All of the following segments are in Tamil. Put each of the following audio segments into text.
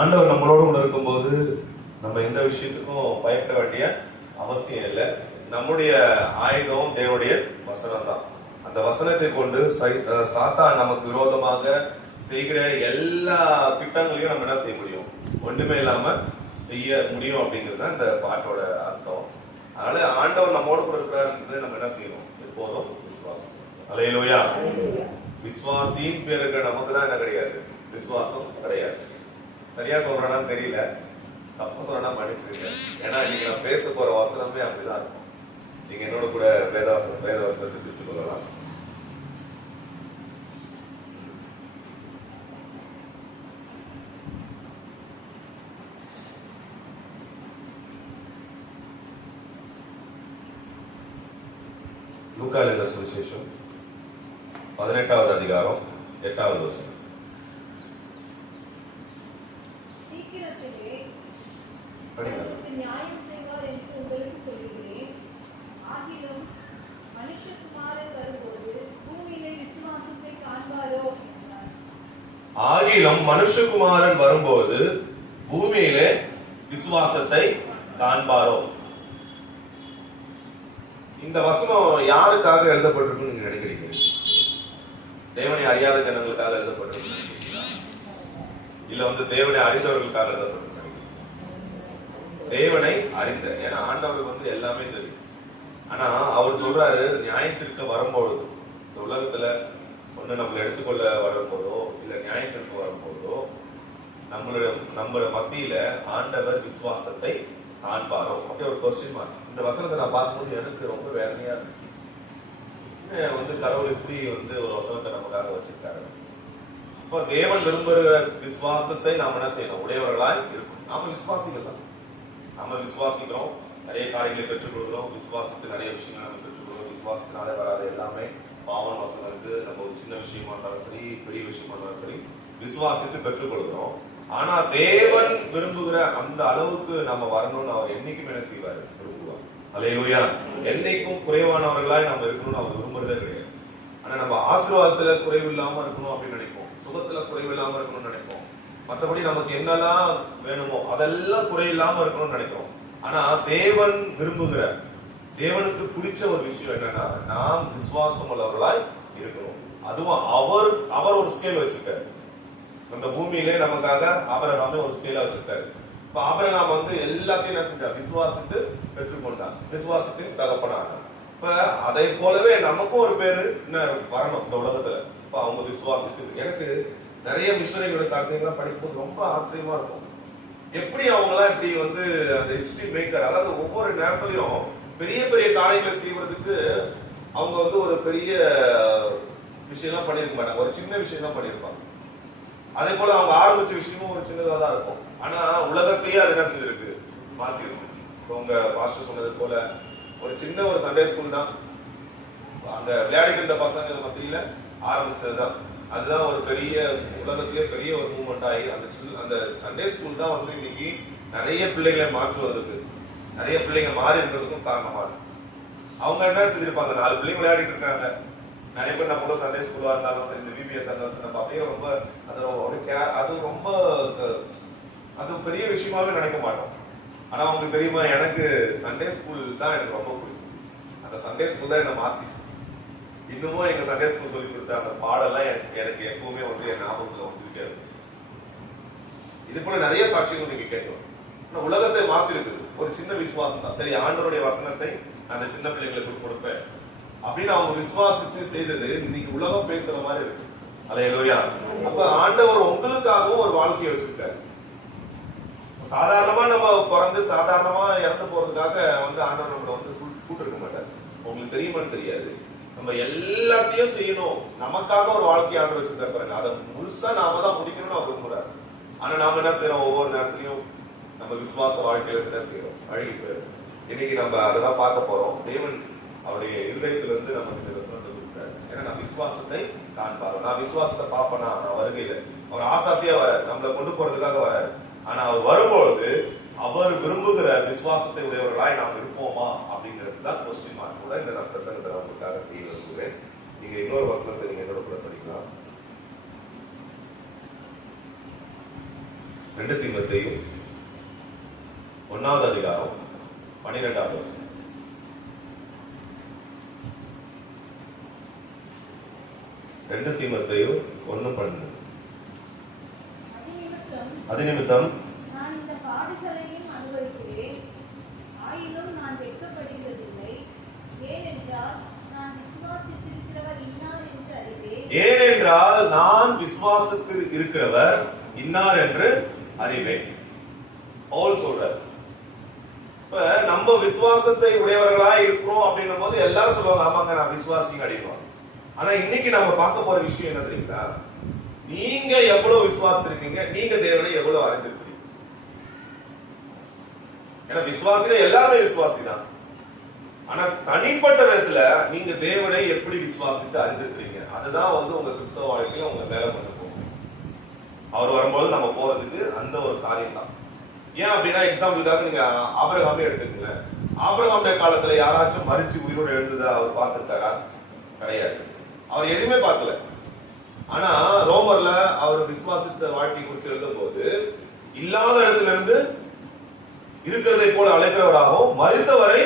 ஆண்டவர் நம்மளோட கூட இருக்கும்போது நம்ம எந்த விஷயத்துக்கும் பயப்பட வேண்டிய அவசியம் இல்லை. நம்முடைய ஆயுதம் தேவனுடைய வசனம் தான். அந்த வசனத்தை கொண்டு சாத்தான் நமக்கு விரோதமாக செய்கிற எல்லா திட்டங்களையும் நம்ம என்ன செய்ய முடியும், ஒன்றுமே இல்லாம செய்ய முடியும் அப்படிங்கிறது தான் இந்த பாட்டோட அர்த்தம். அதனால ஆண்டவர் நம்மோடு கூட இருக்கிறாருன்றது நம்ம என்ன செய்யணும், எப்போதும் விசுவாசம். அல்லேலூயா. விசுவாசியின் பேருக்கு நமக்கு தான் என்ன கிடையாது, விசுவாசம் கிடையாது. சரியா சொல்றேன்னு தெரியல, தப்பா சொல்றேன்னா மன்னிச்சுக்கங்க. ஏன்னா இன்னைக்கு நான் பேச போற வசனமே அப்படிதான் இருக்கும். நீங்க என்னோட கூட வேத வசனத்தை திருப்பிக் கொள்ளலாம். லூக்கா எழுதின சுவிசேஷம் 18வது அதிகாரம் 8வது வசனம். சீக்கிரத்திலே நியாயம் செய்வார் என்று உங்களுக்கு சொல்லுகிறேன். ஆகிலும் மனுஷகுமாரன் வரும்போது பூமியிலே விசுவாசத்தை காண்பாரோ என்றார். ஆகிலும் மனுஷகுமாரன் வரும்போது பூமியிலே விசுவாசத்தை காண்பாரோ. இந்த வசனம் யாருக்காக எழுதப்பட்டிருக்குன்னு நீங்க நினைக்கிறீங்க? தேவனை அறியாத ஜனங்களுக்காக எழுதப்பட்டிருக்கு இல்ல தேவனை அறிந்தவர்களுக்காக எழுதப்பட்டிருக்கு? தேவனை அறிந்த, ஏன்னா ஆண்டவருக்கு எல்லாமே தெரியும். ஆனா அவர் சொல்றாரு, நியாயத்திற்கு வரும்பொழுது இந்த உலகத்துல ஒண்ணு நம்மளை எடுத்துக்கொள்ள வரும்போதோ இல்ல நியாயத்திற்கு வரும்போதோ நம்மளோட மத்தியில ஆண்டவர் விசுவாசத்தை காண்பாரோ அப்படி ஒரு கொஸ்டின் மார்க். இந்த வசனத்தை நான் பார்க்கும்போது எனக்கு ரொம்ப வேதனையா இருந்துச்சு. கடவுள் இப்படி ஒரு வசனத்தை நமக்காக வச்சிருக்காரு. இப்போ தேவன் விரும்புகிற விசுவாசத்தை நாம என்ன செய்யணும், உடையவர்களாய் இருக்கும். நாம விசுவாசிகள் தான், நாம விசுவாசிக்கிறோம், நிறைய காரியங்களை பெற்றுக் கொடுக்கிறோம். விசுவாசத்து நிறைய விஷயங்களை நம்ம பெற்றுக் கொடுக்கிறோம். விசுவாசத்தினாலே வராத எல்லாமே பாவம் வசனம் இருக்கு. நம்ம ஒரு சின்ன விஷயமா இருந்தாலும் சரி, பெரிய விஷயமா இருந்தாலும் சரி, விசுவாசித்து பெற்றுக் கொடுக்கிறோம். ஆனா தேவன் விரும்புகிற அந்த அளவுக்கு நம்ம வரணும்னு அவர் என்னைக்கும் என்ன செய்வார், விரும்புவார். அல்லேலூயா. என்னைக்கும் குறைவானவர்களாய் நம்ம இருக்கணும்னு அவர் விரும்புறதே கிடையாது. ஆனா நம்ம ஆசீர்வாதத்துல குறைவு இல்லாம இருக்கணும் அப்படின்னு நினைப்போம், சுகத்துல குறைவு இல்லாம இருக்கணும்னு நினைப்போம், மற்றபடி நமக்கு என்னெல்லாம் வேணுமோ அதெல்லாம் குறை இல்லாம இருக்கணும்னு நினைக்கிறோம். ஆனா தேவன் விரும்புகிற, தேவனுக்கு பிடிச்ச ஒரு விஷயம் என்னன்னா, நாம் விசுவாசம் உள்ளவர்களாய் இருக்கணும். அதுவும் அவர் ஒரு ஸ்கேல் வச்சிருக்காரு. அந்த பூமியிலே நமக்காக ஆபிரகாமே ஒரு ஸ்கேலா வச்சிருக்காரு. இப்ப ஆபிரகாம் எல்லாத்தையும் என்ன செஞ்சார், விசுவாசித்து பெற்றுக்கொண்டார், விசுவாசத்தின் தகப்பனானார். இப்ப அதை போலவே நமக்கும் ஒரு பேரு என்ன வரணும் இந்த உலகத்துல. இப்ப அவங்க விசுவாசித்து, எனக்கு நிறைய மிஷனரிகளோட காரியங்களை படிக்கும்போது ரொம்ப ஆச்சரியமா இருக்கும். எப்படி அவங்களாம் இப்படி அந்த ஹிஸ்டரி மேக்கர், அதாவது ஒவ்வொரு நேரத்திலையும் பெரிய பெரிய காரியங்களை செய்வதற்கு அவங்க ஒரு பெரிய விஷயம்லாம் பண்ணிருக்க மாட்டாங்க, ஒரு சின்ன விஷயம் தான் பண்ணிருப்பாங்க. அதே போல அவங்க ஆரம்பிச்ச விஷயமும் ஒரு சின்னதா தான் இருக்கும். ஆனா உலகத்தையே அது என்ன செஞ்சிருக்கு, மாத்தி இருக்கு. உங்க பாஸ்டர் சொன்னது போல ஒரு சின்ன ஒரு சண்டே ஸ்கூல் தான், அந்த விளையாடிட்டு இருந்த பசங்க மத்தியில ஆரம்பிச்சதுதான். அதுதான் ஒரு பெரிய உலகத்திலே பெரிய ஒரு மூவ்மெண்ட் ஆகி அந்த சண்டே ஸ்கூல் தான் இன்னைக்கு நிறைய பிள்ளைகளை மாற்றுவதற்கு, நிறைய பிள்ளைங்க மாறி இருக்கிறதுக்கும் காரணமா இருக்கு. அவங்க என்ன செஞ்சிருப்பாங்க, 4 பிள்ளைங்க விளையாடிட்டு இருக்காங்க. நிறைய பேர் நம்ம கூட சண்டே ஸ்கூலா இருந்தாலும் சரி, இந்த பிபிஎஸ் இருந்தாலும் நம்ம அப்படியே ரொம்ப அது ரொம்ப அது பெரிய விஷயமாவே நினைக்க மாட்டோம். ஆனா அவங்களுக்கு தெரியுமா, எனக்கு சண்டே ஸ்கூல் தான் எனக்கு ரொம்ப பிடிச்சிருந்துச்சு. அந்த சண்டே ஸ்கூல் தான் என்ன மாத்திச்சு. இன்னமும் எங்க சண்டே ஸ்கூல் சொல்லி கொடுத்த அந்த பாடெல்லாம் எனக்கு எப்பவுமே என் ஞாபகத்துல இருக்காது. இது போல நிறைய சாட்சிகள் நீங்க கேட்கலாம். உலகத்தை மாத்தி இருக்குது ஒரு சின்ன விசுவாசம் தான். சரி, ஆண்டவருடைய வசனத்தை அந்த சின்ன பிள்ளைங்களுக்கு கொடுப்பேன் அப்படின்னு அவங்க விசுவாசித்து செய்தது இன்னைக்கு உலகம் பேசுற மாதிரி இருக்கு. அல்லேலூயா. அப்ப ஆண்டவர் உங்களுக்காகவும் ஒரு வாழ்க்கையை வச்சிருக்காரு. சாதாரணமா நம்ம பிறந்து சாதாரணமா இறந்து போறதுக்காக ஆண்டவர் நம்மள கூட்டு இருக்க மாட்டார். உங்களுக்கு தெரியுமான்னு தெரியாது, நம்ம எல்லாத்தையும் செய்யணும், நமக்காக ஒரு வாழ்க்கை ஆண்டவர் வச்சிருக்காரு பாருங்க. அதை முழுசா நாம தான் முடிக்கணும்னு அவர் விரும்புறாரு. ஆனா நாம என்ன செய்யறோம், ஒவ்வொரு நேரத்திலையும் நம்ம விசுவாச வாழ்க்கையில என்ன செய்யறோம், அழுகி போயிடும். இன்னைக்கு நம்ம அதான் பார்க்க போறோம். தேவன் அவருடைய இருதயத்திலிருந்து நமக்கு இந்த வசனத்தை கொடுத்தாரு. ஏன்னா நான் விசுவாசத்தை காண்பாரு, நான் விசுவாசத்தை பார்ப்பேனா, நான் வருகையில அவர் ஆசாசியா வர நம்மளை கொண்டு போறதுக்காக வர. ஆனா அவர் வரும்பொழுது அவர் விரும்புகிற விசுவாசத்தை உடையவர்களாய் நாம் இருப்போமா அப்படிங்கிறது தான் கொஸ்டின் மார்க் கூட இந்த நான் பிரசங்கத்தை உங்களுக்காக செய்ய விரும்புகிறேன். நீங்க இன்னொரு வசனத்தை நீங்க என்னோட கூட படிக்கலாம். 2 தீமோத்தேயு 1வது அதிகாரம் 12வது வசனம். 2 தீமோத்தேயு 1:12. அது நிமித்தம் நான் இந்த பாடுகளையும் அனுபவிக்கிறேன், ஆயினும் நான் வெட்கப்படுகிறதில்லை. ஏனென்றால் நான் விசுவாசித்திருக்கிறவர் இன்னார் என்று அறிவேன். ஏனென்றால் நான் விசுவாசத்தில் இருக்கிறவர் இன்னார் என்று அறிவேன். பவுல் சொல்றார். இப்ப நம்ம விசுவாசத்தை உடையவர்களா இருக்கிறோம் அப்படின்னும் போது எல்லாரும் சொல்லுவாங்க, ஆமாங்க நான் விசுவாசிங்க அடிப்பாங்க. ஆனா இன்னைக்கு நம்ம பார்க்க போற விஷயம் என்ன தெரியுங்களா? நீங்க எவ்வளவு விசுவாசம் இருக்கீங்க, நீங்க தேவனை எவ்வளவு அறிந்திருக்கிறீங்க. ஏன்னா விசுவாசில எல்லாருமே விசுவாசி தான். ஆனா தனிப்பட்ட விதத்துல நீங்க தேவனை எப்படி விசுவாசித்து அறிந்திருக்கிறீங்க, அதுதான் உங்க கிறிஸ்தவ வாழ்க்கையில உங்க மேல கொண்டு போகும். அவர் வரும்போது நம்ம போறதுக்கு அந்த ஒரு காரியம் தான். ஏன் அப்படின்னா எக்ஸாம்பிளுக்காக நீங்க ஆபிரகாமே எடுத்துக்கங்க. ஆபிரகாமுடைய காலத்துல யாராச்சும் மரிச்சு உயிரோடு எழுந்ததை அவர் பார்த்திருக்காரா? கிடையாது. அவர் எதுவுமே பார்க்கல. ஆனா ரோமர்ல அவர் விசுவாசித்த வாழ்க்கை குறித்து எழுதும் போது இல்லாத இடத்துல இருந்து இருக்கிறதை போல அழைக்கிறவராகவும் மரித்தவரை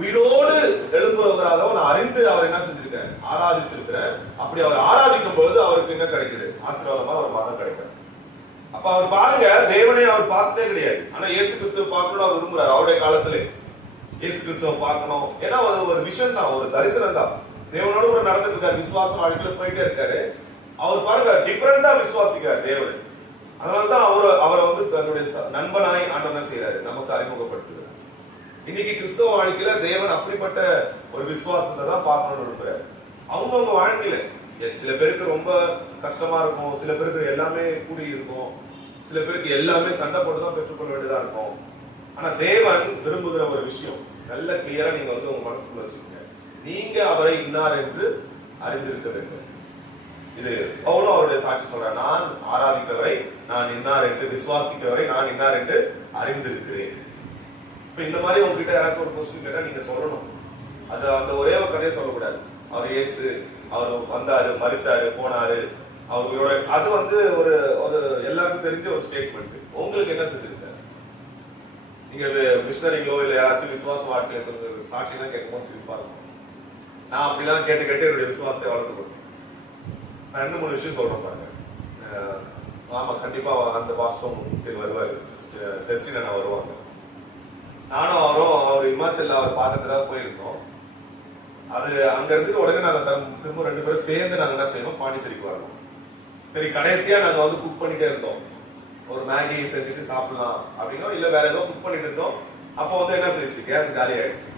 உயிரோடு எழுப்புறவராகவும் நான் அறிந்து அவர் என்ன செஞ்சிருக்கேன், ஆராதிச்சிருக்கிறேன். அப்படி அவர் ஆராதிக்கும் பொழுது அவருக்கு என்ன கிடைக்குது? ஆசீர்வாதமா ஒரு மதம் கிடைக்கும். அப்ப அவர் பாருங்க, தேவனை அவர் பார்த்ததே கிடையாது. ஆனா இயேசு கிறிஸ்துவ பார்க்கணும் அவர் விரும்புறாரு. அவருடைய காலத்திலே இயேசு கிறிஸ்துவ பார்க்கணும். ஏன்னா ஒரு விஷயம் தான், ஒரு தரிசனம் தான். தேவனோட கூட நடந்துட்டு இருக்காரு, விசுவாச வாழ்க்கையில போயிட்டே இருக்காரு. அவர் பாருங்க டிஃபரெண்டா விசுவாசிக்கிறார் தேவனை. அதனாலதான் அவரை தன்னுடைய நண்பனாய் ஆண்டவன் செய்யறாரு, நமக்கு அறிமுகப்படுத்துகிறார். இன்னைக்கு கிறிஸ்தவ வாழ்க்கையில தேவன் அப்படிப்பட்ட ஒரு விசுவாசத்தை தான் பார்க்கணும்னு விரும்புறாரு. அவங்கவுங்க வாழ்க்கையில சில பேருக்கு ரொம்ப கஷ்டமா இருக்கும், சில பேருக்கு எல்லாமே கூடி இருக்கும், சில பேருக்கு எல்லாமே சண்டை போட்டுதான் பெற்றுக்கொள்ள வேண்டியதா இருக்கும். ஆனா தேவன் விரும்புகிற ஒரு விஷயம் நல்ல கிளியரா நீங்க உங்க மனசுக்குள்ள வச்சுக்கோங்க. நீங்க அவரை இன்னார் என்று அறிந்திருக்க வேண்டும். இது பவுலும் அவருடைய சாட்சி சொல்ற, நான் ஆராதிக்கிறவரை நான் இன்னார் என்று, விசுவாசிக்கிறவரை நான் இன்னார் என்று அறிந்திருக்கிறேன். இப்ப இந்த மாதிரி உங்ககிட்ட யாராச்சும் ஒரு கொஸ்டின் கேட்டா நீங்க சொல்லணும். அது அந்த ஒரே ஒரு கதையை சொல்லக்கூடாது. அவர் இயேசு அவர் வந்தாரு, மரிச்சாரு, போனாரு, அவர் அது ஒரு ஒரு எல்லாருக்கும் தெரிஞ்ச ஒரு ஸ்டேட்மெண்ட். உங்களுக்கு என்ன செஞ்சிருக்காரு? நீங்க மிஷனரிங்களோ இல்ல யாராச்சும் விசுவாச வாழ்க்கையில சாட்சி எல்லாம் கேட்கும்போது சிரிப்பா இருக்கும். நான் அப்படிலாம் கேட்டு கேட்டு என்னுடைய விசுவாசத்தை வளர்த்து கொடுத்தேன். நான் 2-3 விஷயம் சொல்றேன் பாருங்க. ஆமா கண்டிப்பா அந்த பாஸ்டம் வருவாரு, ஜஸ்டின் அண்ணா வருவாங்க. நானும் அவர் இமாச்சல்ல அவர் பார்க்கறதுக்காக போயிருந்தோம். அது அங்க இருந்துட்டு உடனே நாங்க திரும்ப 2 பேரும் சேர்ந்து நாங்க என்ன செய்யணும், பாண்டிச்சேரிக்கு வரணும். சரி கடைசியா நாங்க குக் பண்ணிட்டே இருந்தோம். ஒரு மேகி செஞ்சுட்டு சாப்பிடலாம் அப்படின்னா, இல்ல வேற ஏதோ குக் பண்ணிட்டு இருந்தோம். அப்போ என்ன செஞ்சு கேஸ் காலி ஆயிடுச்சு.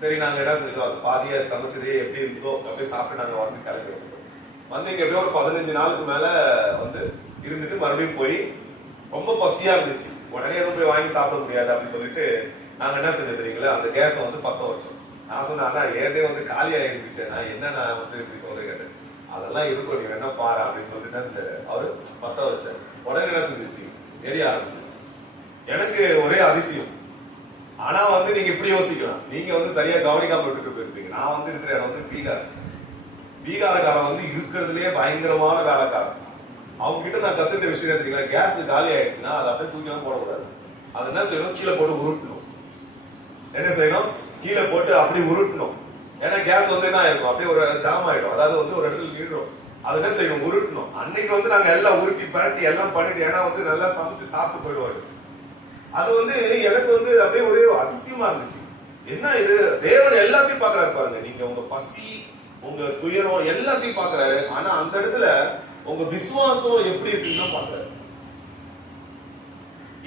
சரி நாங்க என்ன செஞ்சோம், அது பாதியா சமைச்சதே எப்படி இருந்ததோ அப்படியே சாப்பிட்டு நாங்க கிளம்பி வந்துட்டோம். இங்க எப்படியோ ஒரு 15 நாளுக்கு மேல இருந்துட்டு மறுபடியும் போய் ரொம்ப பசியா இருந்துச்சு. உடனே எதுவும் போய் வாங்கி சாப்பிட முடியாது அப்படின்னு சொல்லிட்டு நாங்க என்ன செஞ்சோம் தெரியுங்களா, அந்த கேஸை பத்த வச்சோம். நான் சொன்னேன், ஆனா ஏதே காலியா இருந்துச்சு, நான் என்ன நான் இப்படி சொல்றேன் கேட்டேன். அதெல்லாம் இருக்கும், நீங்க என்ன பாரு அப்படின்னு சொல்லிட்டு என்ன செஞ்சாரு, அவரு பத்த வச்சாரு. உடனே என்ன செஞ்சிச்சு, எரிய ஆரம்பிச்சு. எனக்கு ஒரே அதிசயம். ஆனா நீங்க இப்படி யோசிக்கலாம், நீங்க சரியா கவனிக்காம விட்டுட்டு போயிருப்பீங்க. நான் இருக்கிற இடம் பீகார். பீகாரக்காரன் இருக்கிறதுலயே பயங்கரமான வேலைக்காரன். அவங்க கிட்ட நான் கத்துக்கிட்ட விஷயம் தெரியுங்களா, கேஸ் காலி ஆயிடுச்சுன்னா அதை அப்படியே தூக்கிலாம் போடக்கூடாது. அது என்ன செய்யணும், கீழே போட்டு உருட்டணும். என்ன செய்யணும், கீழே போட்டு அப்படி உருட்டணும். ஏன்னா கேஸ் என்ன ஆயிருக்கும், அப்படியே ஒரு ஜாம் ஆயிடும். அதாவது ஒரு இடத்துல நின்றுடும். அது என்ன செய்யணும், உருட்டணும். அன்னைக்கு நாங்க எல்லாம் உருட்டி பரட்டி எல்லாம் பண்ணிட்டு, ஏன்னா நல்லா சமைச்சு சாப்பிட்டு போயிடுவாரு. அது எனக்கு அப்படியே ஒரே அதிசயமா இருந்துச்சு. என்ன இது, தேவன் எல்லாத்தையும் பாக்குறாரு பாருங்க. நீங்க உங்க பசி, உங்க துயரம் எல்லாத்தையும் பாக்குறாரு. ஆனா அந்த இடத்துல உங்க விசுவாசம் எப்படி இருக்குன்னு பாக்குறாரு.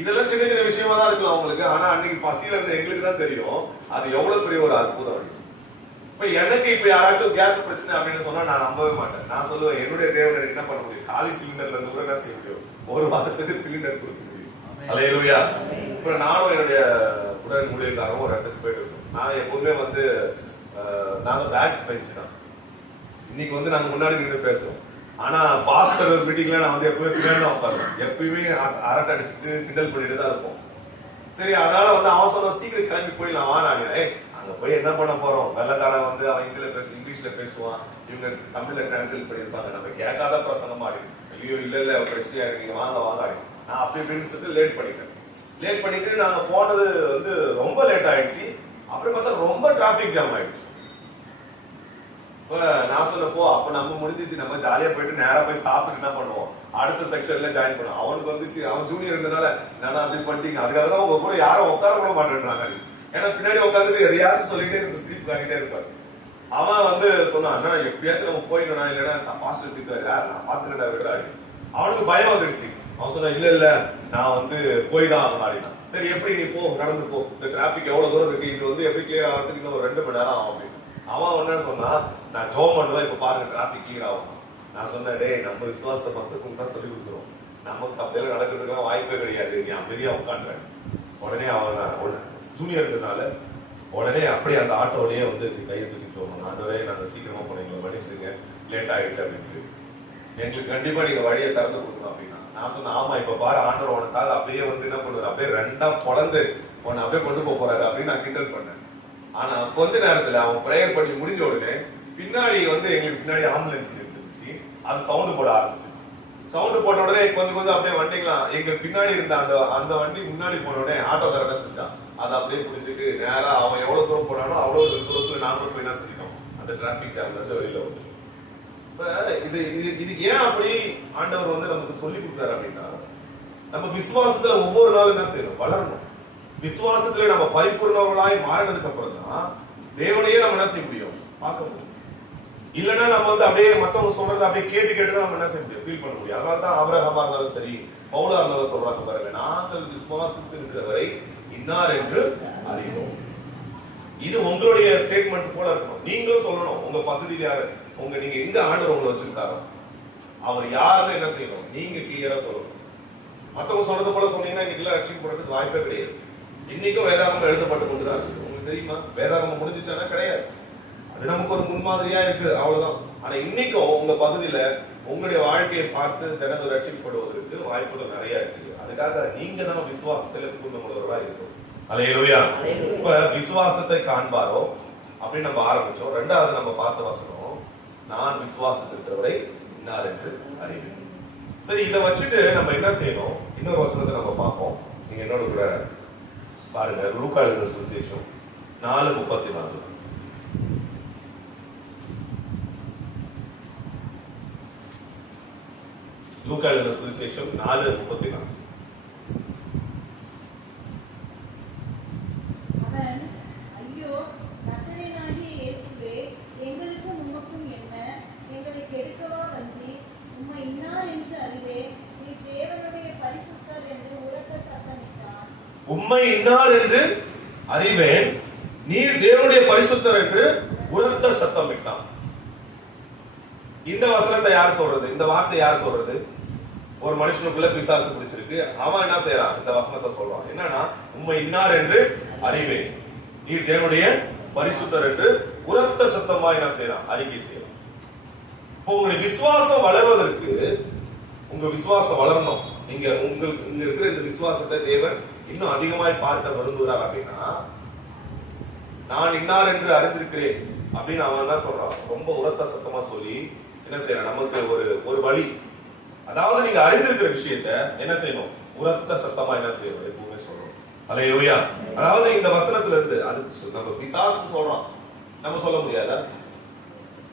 இதெல்லாம் சின்ன சின்ன விஷயமா தான் இருக்கலாம் உங்களுக்கு. ஆனா அன்னைக்கு பசியில இருந்த எங்களுக்கு தான் தெரியும் அது எவ்வளவு பெரிய ஒரு அற்புதம். இப்ப எனக்கு யாராச்சும் கேஸ் பிரச்சனை அப்படின்னு சொன்னா நான் நம்பவே மாட்டேன். நான் சொல்லுவேன், என்னுடைய தேவன் என்ன பண்ண முடியும், காலி சிலிண்டர்ல இருந்து கூட என்ன செய்ய முடியும், ஒரு வாரத்துக்கு சிலிண்டர் கொடுக்க முடியும். அல்லேலூயா. இப்ப நானும் என்னுடைய உடன் ஊழியக்காரரும் ஒரு இடத்துக்கு போயிட்டு இருக்கோம். நான் எப்பவுமே நாங்க பேக் பெஞ்ச் தான். இன்னைக்கு நாங்க முன்னாடி நின்று பேசுவோம். ஆனா பாஸ்டர் மீட்டிங்ல நான் எப்பவுமே பின்னாடி தான் உட்காருவேன். எப்பயுமே அரட்டை அடிச்சுட்டு கிண்டல் பண்ணிட்டு தான் இருப்போம். சரி, அதனால அவன் சொன்ன சீக்கிரம் கிளம்பி போயிடலாம் வா. நான் அங்க போய் என்ன பண்ண போறோம், வெள்ளக்காரன் அவன் இங்கிலீஷ்ல பேசுவான், இவங்க தமிழ்ல டிரான்ஸ்லேட் பண்ணிருப்பாங்க, நம்ம கேட்காத பிரசங்கம் ஆடி, ஐயோ இல்ல பிரச்சனையா இருக்கு, வாங்க வாங்க ஆடி. நான் அப்படி அப்படி இப்படின்னு சொல்லிட்டு லேட் பண்ணிட்டு நாங்க போனது வந்து ரொம்ப லேட் ஆயிடுச்சு. அப்புறம் பார்த்தா ரொம்ப டிராபிக் ஜாம் ஆயிடுச்சு. இப்ப நான் சொன்னப்போ அப்ப நம்ம முடிஞ்சிச்சு, நம்ம ஜாலியா போயிட்டு நேரா போய் சாப்பிட்டு என்ன பண்ணுவோம், அடுத்த செக்ஷன்ல ஜாயின் பண்ணுவோம். அவனுக்கு வந்துச்சு, அவன் ஜூனியர் இருந்தனால நான் அப்படி பண்ணிட்டீங்க, அதுக்காக தான் உங்க கூட யாரும் உட்கார கூட மாட்டேன்றாங்க. ஏன்னா பின்னாடி உட்காந்துட்டு எதையாச்சும் சொல்லிட்டே இருப்பாரு, ஸ்லீப் காட்டிட்டே இருப்பாரு. அவன் வந்து சொன்னான், அண்ணா எப்படியாச்சும் நம்ம போயிடணும், இல்லைன்னா பாஸ்டர் திட்டுவாரு, நான் பாத்துக்கிட்டா விடுறாரு. அவனுக்கு பயம் வந்துடுச்சு. அவன் சொன்னா, இல்ல நான் வந்து போய் தான் ஆகணும் அப்படின்னா. சரி எப்படி நீ போ, நடந்து போ, இந்த டிராபிக் எவ்வளவு தூரம் இருக்கு, இது வந்து எப்படி கிளியர் ஆகிறதுக்கு இன்னும் ஒரு 2 மணி நேரம் ஆகும் அப்படின்னு. அவன் என்னன்னு சொன்னா, நான் ஜோம் பண்ணுவேன், இப்ப பாருங்க டிராபிக் கிளியர் ஆகும். நான் சொன்னேன், டேய் நம்ம விசுவாசத்தை பக்தக்கும் தான் சொல்லி கொடுக்குறோம், நமக்கு அப்படியெல்லாம் நடக்கிறதுக்கெல்லாம் வாய்ப்பே கிடையாது, நீ அமைதியா உட்காந்துறேன். உடனே அவன் ஜூனியர் இருந்ததுனால உடனே அப்படியே அந்த ஆட்டோலயே வந்து கையை தூக்கி சொல்லணும், ஆண்டவரே நாங்க சீக்கிரமா போனீங்க, மன்னிச்சிருங்க, லேட் ஆயிடுச்சு அப்படின்னு. எங்களுக்கு கண்டிப்பா நீங்க வழியை திறந்து கொடுக்கணும் அப்படின்னா. நான் சொன்னேன், ஆமா இப்ப பாரு ஆண்டவர் உனக்காக அப்படியே வந்து என்ன பண்ணுவாரு, அப்படியே 2ஆ பொளந்து உன்னை அப்படியே கொண்டு போறாரு அப்படின்னு நான் கிண்டல் பண்ணேன். ஆனா கொஞ்ச நேரத்துல அவன் பிரேயர் பண்ணி முடிஞ்ச உடனே பின்னாடி வந்து எங்களுக்கு பின்னாடி ஆம்புலன்ஸ் இருந்துச்சு, அது சவுண்ட் போட ஆரம்பிச்சிருச்சு. சவுண்ட் போட்ட உடனே கொஞ்சம் அப்படியே வண்டிக்கலாம் எங்க பின்னாடி இருந்த அந்த வண்டி முன்னாடி போன உடனே ஆட்டோக்காரன் என்ன செஞ்சான், அதை அப்படியே புடிச்சிட்டு நேரா அவன் எவ்வளவு தூரம் போனானோ அவ்வளவு தூரத்துல நாம போய் என்ன செஞ்சோம், அந்த டிராபிக் ஜாம்ல இருந்து வெளியில வந்து. இது ஏன் அப்படி ஆண்டவர் வந்து நமக்கு சொல்லி கொடுத்தாரு அப்படின்னா, நம்ம விசுவாசத்துல ஒவ்வொரு நாளும் என்ன செய்யணும், வளரணும். விசுவாசத்துல நம்ம பரிபூர்ணவர்களாய் மாறினதுக்கு அப்புறம் தான் தேவனையே நம்ம என்ன செய்ய முடியும், பார்க்க முடியும். இல்லன்னா நம்ம வந்து அப்படியே மத்தவங்க சொல்றதை அப்படியே கேட்டு தான் நம்ம என்ன செய்ய முடியும், ஃபீல் பண்ண முடியும். அதனால தான் ஆபிரகாமா இருந்தாலும் சரி, பவுலா இருந்தாலும் சொல்றாங்க பாருங்க, நாங்கள் விசுவாசத்தில் இருக்கிறவரை இன்னார் என்று அறிவோம். இது உங்களுடைய ஸ்டேட்மெண்ட் போல இருக்கணும். நீங்களும் சொல்லணும், உங்க பகுதியில் யாரு, நீங்க எங்க ஆண்டவர் உங்களை வச்சிருக்காரோ அவர் யாருன்னு என்ன செய்யணும், நீங்க கிளியரா சொல்லணும். மத்தவங்க சொல்றது போல சொன்னீங்கன்னா இன்னைக்கு ரட்சிக்க போறதுக்கு வாய்ப்பே கிடையாது. இன்னைக்கும் வேதாகமம் எழுதப்பட்டு கொண்டுதான் இருக்கு. உங்களுக்கு தெரியுமா, வேதாகமம் முடிஞ்சிச்சானா கிடையாது, அது நமக்கு ஒரு முன்மாதிரியா இருக்கு, அவ்வளவுதான். ஆனா இன்னைக்கும் உங்க பகுதியில உங்களுடைய வாழ்க்கையை பார்த்து ஜனங்கள் ரட்சிக்கப்படுவதற்கு வாய்ப்புகள் நிறைய இருக்கு. அதுக்காக நீங்க தான் விசுவாசத்துல பூர்ணமுள்ளவர்களா இருக்கும். அல்லேலூயா. இப்ப விசுவாசத்தை காண்பாரோ அப்படின்னு நம்ம ஆரம்பிச்சோம். 2வது நம்ம பார்த்த வசனம், நான் விசுவாசத்திற்கிறவரை இன்னார் என்று அறிவேன். சரி, இதை வச்சுட்டு நம்ம என்ன செய்யணும், இன்னொரு வசனத்தை நம்ம பார்ப்போம். நீங்க என்னோட கூட பாருங்க, லூக்கா எழுதின சுவிசேஷம் 4:34. லூக்கா எழுதின சுவிசேஷம் 4:34. அவன், ஐயோ நசரேயனாகிய இயேசுவே, எங்களுக்கும் உமக்கும் என்ன, எங்களை கெடுக்கவா வந்தீர், உம்மை இன்னார் என்று அறிவேன், நீர் தேவனுடைய பரிசுத்தர் என்று உரத்த சத்தமிட்டான். உம்மை இன்னார் என்று அறிவேன், நீர் தேவனுடைய பரிசுத்தர் என்று உரத்த சத்தமிட்டான். இந்த வசனத்தை யார் சொல்றது, இந்த வார்த்தை யார் சொல்றது? ஒரு மனுஷனுக்குள்ள பிசாசு பிடிச்சிருக்கு, அவன் என்ன செய்யறான், இந்த வசனத்தை சொல்றான். என்னன்னா, உம்மை இன்னார் என்று அறிவேன், நீர் தேவனுடைய பரிசுத்தர் என்று உரத்த சத்தமா என்ன செய்யறான், அறிக்கை செய்யறான். இப்போ உங்களுடைய விசுவாசம் வளர்வதற்கு, உங்க விசுவாசம் வளரணும், நீங்க உங்களுக்கு இங்க இருக்கிற இந்த விசுவாசத்தை தேவன் இன்னும் அதிகமாய் பார்க்க விரும்புகிறார் அப்படின்னா, நான் இன்னார் என்று அறிந்திருக்கிறேன் அப்படின்னு அவன் என்ன சொல்றான், ரொம்ப உரத்த சத்தமா சொல்லி என்ன செய்யறான், நமக்கு ஒரு வழி. அதாவது நீங்க அறிந்திருக்கிற விஷயத்த என்ன செய்யணும், உரத்த சத்தமா என்ன செய்யணும், எப்பவுமே சொல்லணும். அல்லேலூயா. அதாவது இந்த வசனத்துல இருந்து அது நம்ம பிசாசு சொல்றோம், நம்ம சொல்ல முடியாதா,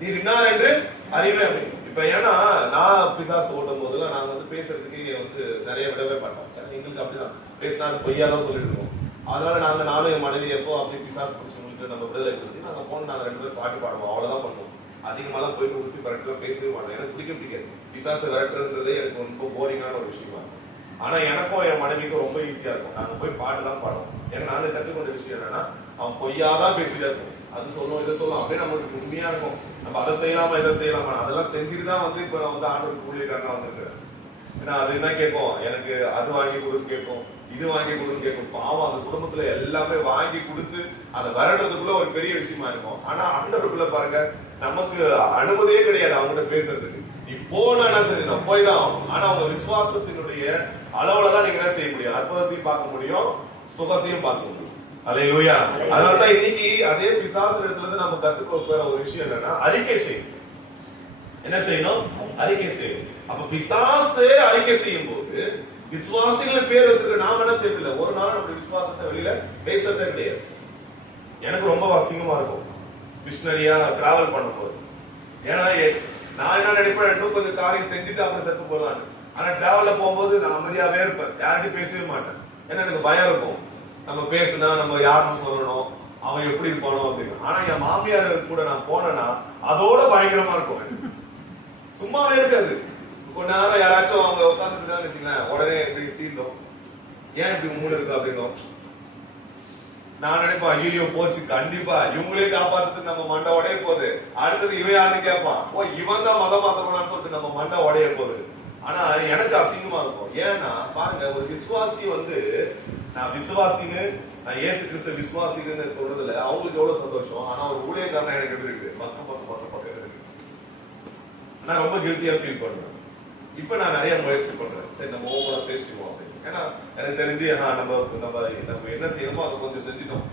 நீர் இன்னார் என்று அறிவேன் அப்படின்னு. இப்ப ஏன்னா நான் பிசாசு ஓட்டும் போதுலாம் நாங்க வந்து பேசுறதுக்கு வந்து நிறைய விடவே மாட்டோம். எங்களுக்கு அப்படிதான் பேசினா பொய்யாதான் சொல்லிட்டு இருக்கோம். அதனால நானும் என் மனைவி எப்போ அப்படி பிசாசு பிடிச்சவங்களுக்கு நம்ம விடுதலை கொடுத்து நாங்க போன நாங்க 2 பேரும் பாட்டு பாடுவோம், அவ்வளவுதான் பண்ணுவோம். அதிகமாலாம் போயிட்டு ஊற்றி பரட்டலாம் பேசவே மாட்டோம். எனக்கு பிடிக்காது பிசாசு விரட்டுறதுன்றதே எனக்கு ரொம்ப போரிங்கான ஒரு விஷயமா இருக்கும். ஆனா எனக்கும் என் மனைவிக்கும் ரொம்ப ஈஸியா இருக்கும், நாங்க போய் பாட்டு தான் பாடுவோம். ஏன்னா நாங்க கத்துக்கொண்ட விஷயம் என்னன்னா, அவன் பொய்யாதான் பேசிட்டே இருக்கும், அது சொல்லும் இதை சொல்லும், அப்படியே நமக்கு உண்மையா இருக்கும். நம்ம அதை செய்யலாமா இதை செய்யலாமா, அதெல்லாம் செஞ்சுட்டு தான் வந்து இப்ப நான் வந்து ஆண்டவருக்கு ஊழியக்காரனா வந்திருக்கிறேன். ஏன்னா அது என்ன கேட்கும், எனக்கு அது வாங்கி கொடுத்து கேட்கும், இது வாங்கி கொடுத்து கேட்கும். பாவம் அந்த குடும்பத்துல எல்லாமே வாங்கி கொடுத்து அதை விரட்டுறதுக்குள்ள ஒரு பெரிய விஷயமா இருக்கும். ஆனா ஆண்டவருக்குள்ள பாருங்க, நமக்கு அனுமதியே கிடையாது அவங்ககிட்ட பேசுறதுக்கு. இப்போ நான் என்ன செஞ்சேன், போய் தான் ஆகணும். ஆனா அவங்க விசுவாசத்தினுடைய அளவுலதான் நீங்க என்ன செய்ய முடியும், அற்புதத்தையும் பார்க்க முடியும், சுகத்தையும் பார்க்க முடியும். அல்லேலூயா. அதனாலதான் இன்னைக்கு அதே பிசாசு இடத்துல இருந்து நம்ம கத்துக்கொள்ள ஒரு விஷயம் என்னன்னா, அறிக்கை செய்யணும். என்ன செய்யணும், அறிக்கை செய்யணும். அப்ப பிசாசு அறிக்கை செய்யும் போது விசுவாசிகள் பேர் வச்சிருக்க நாம என்ன செய்யறதில்ல, ஒரு நாள் நம்ம விசுவாசத்தை வெளியில பேசுறதே கிடையாது. எனக்கு ரொம்ப அசிங்கமா இருக்கும் மிஷினரியா டிராவல் பண்ணும்போது. ஏன்னா நான் என்ன நினைப்பேன், கொஞ்சம் காரியம் செஞ்சுட்டு அப்புறம் செத்து போகலாம். ஆனா டிராவல்ல போகும்போது நான் அமைதியாவே இருப்பேன், யார்கிட்டையும் பேசவே மாட்டேன். ஏன்னா எனக்கு பயம் இருக்கும், நம்ம பேசுனா நம்ம யாருன்னு சொல்லணும், அவன் எப்படி இருப்பானோ அப்படின்னு. ஆனா என் மாமியார் கூட நான் போனேன்னா அதோட பயங்கரமா இருக்கும், சும்மாவே இருக்காது. கொஞ்ச நேரம் யாராச்சும் அவங்க உட்காந்துட்டு வச்சுக்கலாம், உடனே இப்படி சீண்டும், ஏன் இப்படி மூணு இருக்கு அப்படின்னும். நான் நினைப்பேன், ஐயோ போச்சு, கண்டிப்பா இவங்களே காப்பாத்துறதுக்கு நம்ம மண்டை உடைய போகுது, அடுத்தது இவன் யாருன்னு கேட்பான், ஓ இவன் தான் மதம் மாத்தணும்னு சொல்லிட்டு நம்ம மண்டை உடைய போகுது. ஆனா எனக்கு அசிங்கமா இருக்கும். ஏன்னா பாருங்க, ஒரு விசுவாசி நான் விசுவாசின்னு, நான் இயேசு கிறிஸ்து விசுவாசின்னு சொல்றதுல அவங்களுக்கு எவ்வளவு சந்தோஷம். ஆனா ஒரு ஊழியக்காரன் எனக்கு எப்படி இருக்கு, பக்கம் இருக்கு. நான் ரொம்ப கில்ட்டியா ஃபீல் பண்றேன். இப்ப நான் நிறைய முயற்சி பண்றேன், சரி நம்ம ஓவரா பேசுவோம் அப்படின்னு. ஏன்னா எனக்கு தெரிஞ்சு நம்ம என்ன செய்யணுமோ அதை கொஞ்சம் செஞ்சிட்டோம்.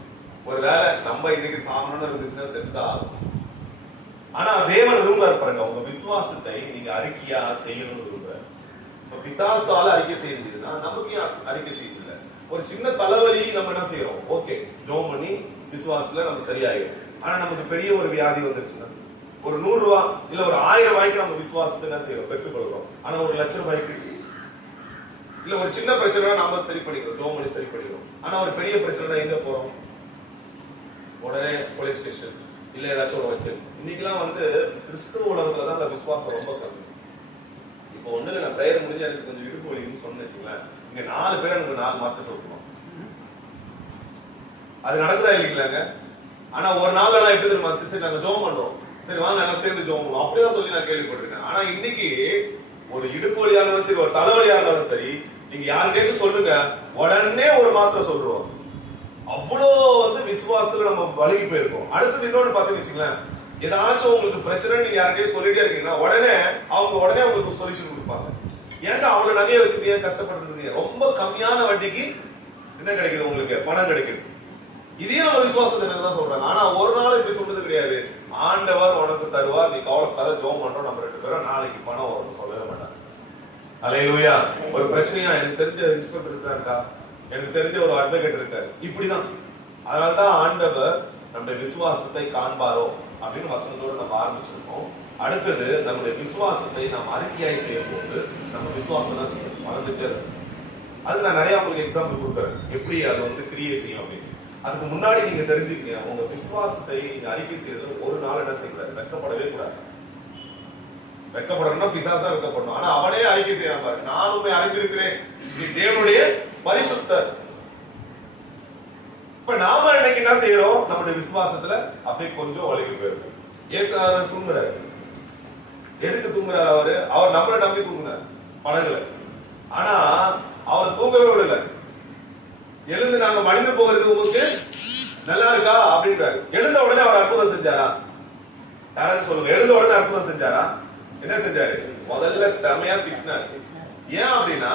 ஒரு வேலை நம்ம இன்னைக்கு சாகணும்னு இருந்துச்சுன்னா செத்தா ஆகும். ஆனா தேவன் விரும்புறாரு பாருங்க, உங்க விசுவாசத்தை நீங்க அறிக்கையா செய்யணும்னு விரும்புறாரு. பிசாசால அறிக்கை செய்ய முடியுதுன்னா நமக்கு அறிக்கை செய்யல. ஒரு சின்ன தலைவலி நம்ம என்ன செய்யறோம், ஓகே ஜோம் பண்ணி விசுவாசத்துல நம்ம சரியாயிடும். ஆனா நமக்கு பெரிய ஒரு வியாதி வந்துருச்சுன்னா, ஒரு 100 ரூபாய் இல்ல ஒரு 1000 ரூபாய்க்கு நம்ம விசுவாசத்தை என்ன செய்யறோம், பெற்றுக்கொள்றோம். ஆனா ஒரு 1,00,000 ரூபாய்க்கு இல்ல ஒரு சின்ன பிரச்சனை நாம சரி பண்ணிக்கிறோம், ஜோம் பண்ணி சரி பண்ணிக்கிறோம். ஆனா ஒரு பெரிய பிரச்சனை எங்க போறோம், உடனே போலீஸ் ஸ்டேஷன் இல்ல ஏதாச்சும் ஒரு வக்கீல். இன்னைக்கெல்லாம் கிறிஸ்துவ உலகத்துலதான் அந்த விசுவாசம் ரொம்ப கம்மி. இப்போ ஒண்ணு நான் பிரேயர் முடிஞ்சு எனக்கு கொஞ்சம் இடுப்பு வலின்னு சொன்னேன் வச்சுங்களேன், இங்க 4 பேர் எனக்கு 4 மார்க்க சொல்லணும். அது நடக்குதா இல்லைங்களாங்க? ஆனா ஒரு நாள் நான் எப்படி தெரியுமா, சரி நாங்க ஜோம் பண்றோம், சரி வாங்க எல்லாம் சேர்ந்து ஜோம் பண்ணுவோம், அப்படிதான் சொல்லி நான் கேள்விப்பட்டிருக்கேன். ஆனா இன்னைக்கு ஒரு இடுப்பு வலியா இருந்தாலும் சரி, ஒரு தலைவலியா இருந்தாலும் சரி, நீங்க யாருக்கே சொல்லுங்க, உடனே ஒரு மாத்திரை சொல்றோம். அவ்வளோ விசுவாசத்துல நம்ம வலிக்கு போயிருக்கோம். அடுத்தது இன்னொன்னு பாத்தீங்கன்னு வச்சுங்களேன், ஏதாச்சும் உங்களுக்கு பிரச்சனை நீங்க யார்கிட்டயே சொல்லிட்டே இருக்கீங்கன்னா உடனே உங்களுக்கு சொல்யூஷன் கொடுப்பாங்க. ஏங்க அவங்க நகையை வச்சுட்டு ஏன் கஷ்டப்பட்டு ரொம்ப கம்மியான வட்டிக்கு என்ன கிடைக்குது, உங்களுக்கு பணம் கிடைக்குது. இதையும் நம்ம விசுவாசத்தை தான் சொல்றாங்க. ஆனா ஒரு நாள் இப்படி சொல்றது கிடையாது, ஆண்டவர் உனக்கு தருவார், நீ கவலைப்படாத, ஜோம் பண்றோம், நம்ம 2 பேரும் நாளைக்கு பணம் வரும்னு சொல்லவே மாட்டாங்க. அல்லேலூயா. ஒரு பிரச்சனையா, எனக்கு தெரிஞ்ச இன்ஸ்பெக்டர் இருக்காருக்கா, எனக்கு தெரிஞ்ச ஒரு அட்வொகேட் இருக்காரு, இப்படிதான். அதனால்தான் ஆண்டவர் நம்முடைய விசுவாசத்தை காண்பாரோ அப்படின்னு வசனத்தோடு நம்ம ஆரம்பிச்சிருக்கோம். அடுத்தது நம்முடைய விசுவாசத்தை நாம் அறிக்கையாய் செய்யும் போது நம்ம விசுவாசம் தான் செய்யணும், வளர்ந்துட்டே இருக்கும். அது நான் நிறைய உங்களுக்கு எக்ஸாம்பிள் கொடுக்குறேன், எப்படி அது கிரியை செய்யும் அப்படின்னு. அதுக்கு முன்னாடி நீங்க தெரிஞ்சுக்கீங்க, உங்க விசுவாசத்தை நீங்க அறிக்கை செய்யறது ஒரு நாள் என்ன செய்யக்கூடாது, வெட்கப்படவே கூடாது. வெட்கப்படணும்னா பிசாசு தான் வெட்கப்படணும். ஆனா அவனே அறிக்கை செய்யாம, நான் உண்மை அறிந்திருக்கிறேன், நீ தேவனுடைய பரிசுத்தர். இப்ப நாம இன்னைக்கு என்ன செய்யறோம், நம்முடைய விசுவாசத்துல அப்படியே கொஞ்சம் வலிக்கு போயிருக்கோம். ஏசு தூங்குறாரு, எதுக்கு தூங்குறாரு? அவர் நம்மளை நம்பி தூங்குறாரு படகுல. ஆனா அவர் தூங்கவே விடல. எழுந்து நாங்க மடிந்து போகிறது உங்களுக்கு நல்லா இருக்கா அப்படின்றாரு. எழுந்த உடனே அவர் அற்புதம் செஞ்சாரா? யாராவது சொல்லுங்க, எழுந்த உடனே அற்புதம் செஞ்சாரா? என்ன செஞ்சாரு? முதல்ல செமையா திட்டினாரு. ஏன் அப்படின்னா,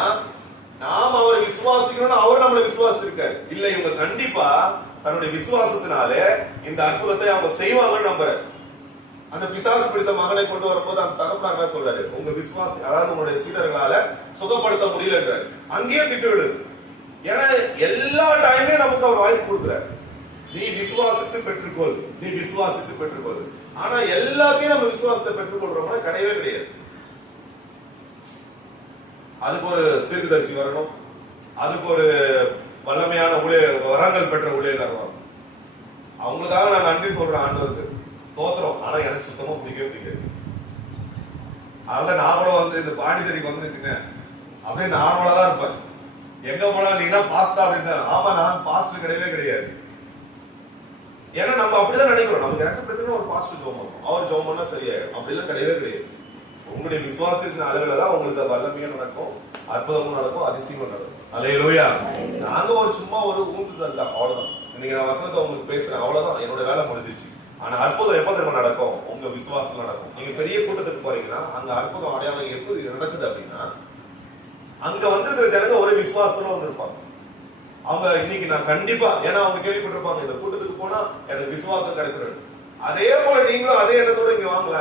நாம அவரை விசுவாசிக்கணும்னு அவர் நம்மளை விசுவாசிச்சிருக்காரு. இல்ல இவங்க கண்டிப்பா தன்னுடைய விசுவாசத்தினால இந்த அற்புதத்தை அவங்க செய்வாங்கன்னு நம்புறாரு. அந்த பிசாசு பிடித்த மகனை கொண்டு வரும்போது அந்த தகப்பனார் சொல்றாரு, உங்க விசுவாசி, அதாவது உங்களுடைய சீடர்களால சுகப்படுத்த முடியலன்றாரு. அங்கேயே திட்டு விடுது. ஏன்னா எல்லா டைமே நமக்கு அவர் வாய்ப்பு கொடுக்குறாரு, நீ விசுவாசித்து பெற்றுக்கொள், நீ விசுவாசித்து பெற்றுக்கொள். ஆனா எல்லாத்தையும் நம்ம விசுவாசத்தை பெற்றுக்கொள்றோம்னா கிடையவே கிடையாது. அதுக்கு ஒரு தீர்க்கதரிசி வரணும், அதுக்கு ஒரு வல்லமையான வரங்கள் பெற்ற ஊழியர்கள் வரணும். அவங்களுக்காக நான் நன்றி சொல்றேன், ஆண்டவருக்கு தோத்திரம். ஆனா எனக்கு சுத்தமா பிடிக்கவே பிடிக்காது. அதனால நான் கூட இந்த பாண்டிச்சேரிக்கு வந்துருச்சுங்க, அப்படியே நார்மலா தான் இருப்பேன். எங்க போனா நீங்க பாஸ்டா அப்படின்னு. ஆமா, நான் பாஸ்டர் கிடையவே கிடையாது. ஏன்னா நம்ம அப்படிதான் நினைக்கிறோம், நமக்கு ஏதாச்சும் பிரச்சனை ஒரு பாஸ்டர் ஜோம் பண்ணும், அவர் ஜோம் பண்ணா சரியாயிடும். அப்படிலாம் கிடையவே கிடையாது. உங்களுடைய விசுவாசத்தின் அளவுல தான் உங்களுக்கு வல்லமையும் நடக்கும், அற்புதமும் நடக்கும், அதிசயமும் நடக்கும். அல்லேலூயா. நாங்க சும்மா ஒரு ஊந்துதல் தான், அவ்வளவுதான். இன்னைக்கு நான் வசனத்தை உங்களுக்கு பேசுறேன், அவ்வளவுதான், என்னோட வேலை முடிஞ்சிச்சு. ஆனா அற்புதம் எப்ப தெரியுமா நடக்கும்? உங்க விசுவாசத்துல நடக்கும். நீங்க பெரிய கூட்டத்துக்கு போறீங்கன்னா அங்க அற்புதம் அடையாளம் எப்படி நடக்குது அப்படின்னா, அங்க வந்திருக்கிற ஜனங்க ஒரு விசுவாசத்துல வந்திருப்பாங்க. அவங்க இன்னைக்கு நான் கண்டிப்பா, ஏன்னா அவங்க கேள்விப்பட்டிருப்பாங்க, இந்த கூட்டத்துக்கு போனா எனக்கு விசுவாசம் கிடைச்சிடும். அதே போல நீங்களும் அதே எண்ணத்தோட இங்க வாங்கல,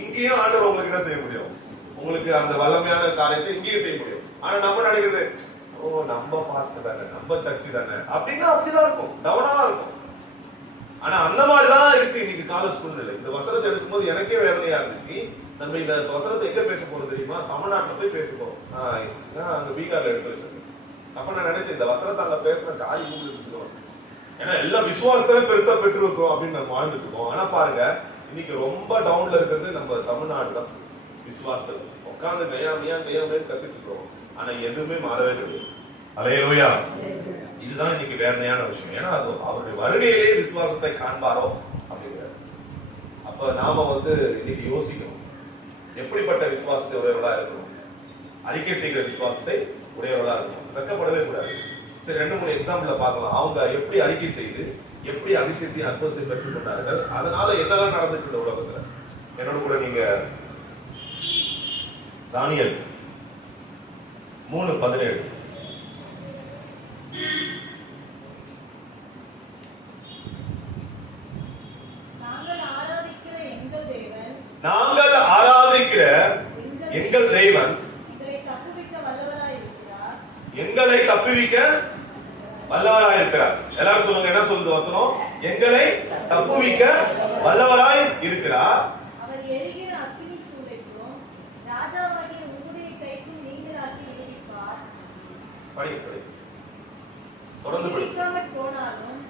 இங்கேயும் ஆண்டவர் உங்களுக்கு என்ன செய்ய முடியும், உங்களுக்கு அந்த வல்லமையான காரியத்தை இங்கேயும் செய்ய முடியும். ஆனா நம்ம நினைக்கிறது, ஓ நம்ம பாஸ்டர் தானே, நம்ம சர்ச்சு தானே அப்படின்னா அப்படிதான் இருக்கும், டவுனா இருக்கும். ஆனா அந்த மாதிரிதான் இருக்கு இன்னைக்கு கால சூழ்நிலை. இந்த வசனத்தை எடுக்கும்போது எனக்கே வேதனையா இருந்துச்சு. நம்ம இந்த வசனத்தை எங்க பேச போறோம் தெரியுமா? தமிழ்நாட்டுல போய் பேச போறோம். அங்க பீகார்ல எடுத்து வச்சிருக்கேன். அப்ப நான் நினைச்சேன் இந்த வசனத்தை அங்க பேசுற காரி மூலிருக்கோம். ஏன்னா எல்லாம் விசுவாசத்தை பெருசா பெற்றிருக்கோம் அப்படின்னு நம்ம வாழ்ந்துட்டு இருக்கோம். ஆனா பாருங்க, இன்னைக்கு ரொம்ப டவுன்ல இருக்கிறது நம்ம தமிழ்நாட்டுல விசுவாசத்துல உட்காந்து கையாமையான்னு கத்துட்டு இருக்கோம். ஆனா எதுவுமே மாறவே கிடையாது. அல்லேலூயா. இதுதான் இன்னைக்கு வேதனையான விஷயம். ஏன்னா அது அவருடைய வருகையிலே விசுவாசத்தை காண்பாரோ அப்படிங்கிறார். அப்ப நாம இன்னைக்கு யோசிக்கணும், எப்படிப்பட்ட விசுவாசத்தை உடையவர்களா இருக்கணும். அறிக்கை செய்கிற விசுவாசத்தை உடையவர்களா இருக்கணும், வெட்கப்படவே கூடாது. சரி, 2-3 எக்ஸாம்பிள பார்க்கலாம். அவங்க எப்படி அறிக்கை செய்து எப்படி அதிசயத்தை அற்புதத்தை பெற்றுக் கொண்டார்கள், அதனால என்னெல்லாம் நடந்துச்சு இந்த உலகத்துல. என்னோட கூட நீங்க தானியேல் 3:17. நாங்கள் ஆராதிக்கிற எங்கள் தேவன் எங்களை தப்புவிக்க வல்லவராய் இருக்கிறார். எல்லாரும் சொல்லுங்க, என்ன சொல்லுது வசனம்? எங்களை தப்புவிக்க வல்லவராய் இருக்கிறார். அவர் எரிகிற அக்கினி சூளைக்கும் ராஜாவாகிய உம்முடைய கைக்கும் நீங்களாக்கி விடுவிப்பார்.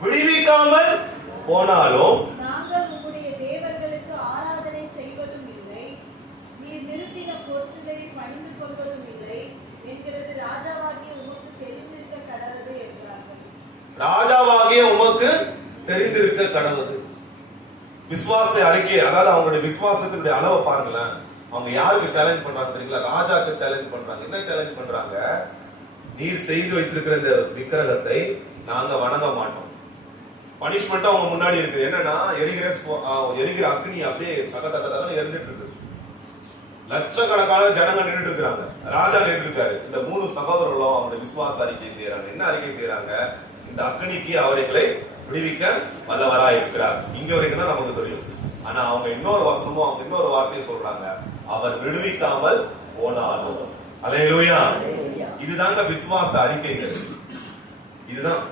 விடுவிக்காமல் போனாலும் நாங்கள் உம்முடைய தேவர்களுக்கு ஆராதனை செய்வதும் இல்லை, நீர் நிறுத்தின பொருட்களை பணிந்து கொள்வதும் இல்லை என்கிறது ராஜாவாகிய உமக்கு தெரிந்திருக்க கடவுது என்றார்கள். ராஜாவாகிய உமக்கு தெரிந்திருக்க கடவுது. விசுவாச அறிக்கை, அதாவது அவங்களுடைய விசுவாசத்தினுடைய அளவை பாருங்களேன். அவங்க யாருக்கு சேலஞ்ச் பண்றாங்க தெரியுங்களா? ராஜாக்கு சேலஞ்ச் பண்றாங்க. என்ன சேலஞ்ச் பண்றாங்க? நீர் செய்து வைத்திருக்கிற இந்த விக்கிரகத்தை நாங்க வணங்க மாட்டோம். பனிஷ்மெண்ட் அவங்க முன்னாடி இருக்கு. என்னன்னா, எரிகிற அக்னி அப்படியே தக எரிஞ்சிட்டு இருக்கு. லட்சக்கணக்கான ஜனங்க நின்றுட்டு இருக்காங்க, ராஜா நின்று இருக்காரு. இந்த 3 சகோதரர்களும் அவங்களுடைய விசுவாச அறிக்கை செய்யறாங்க. என்ன அறிக்கை செய்யறாங்க? இந்த அக்னிக்கு அவர்களை விடுவிக்க வல்லவரா இருக்கிறார். இங்க வரைக்கும் தான் நமக்கு தெரியும். ஆனா அவங்க இன்னொரு வசனமும் அவங்க இன்னொரு வார்த்தையை சொல்றாங்க, அவர் விடுவிக்காமல் போனாலும். அல்லேலூயா. இதுதாங்க விசுவாச அறிக்கைகள். இதுதான்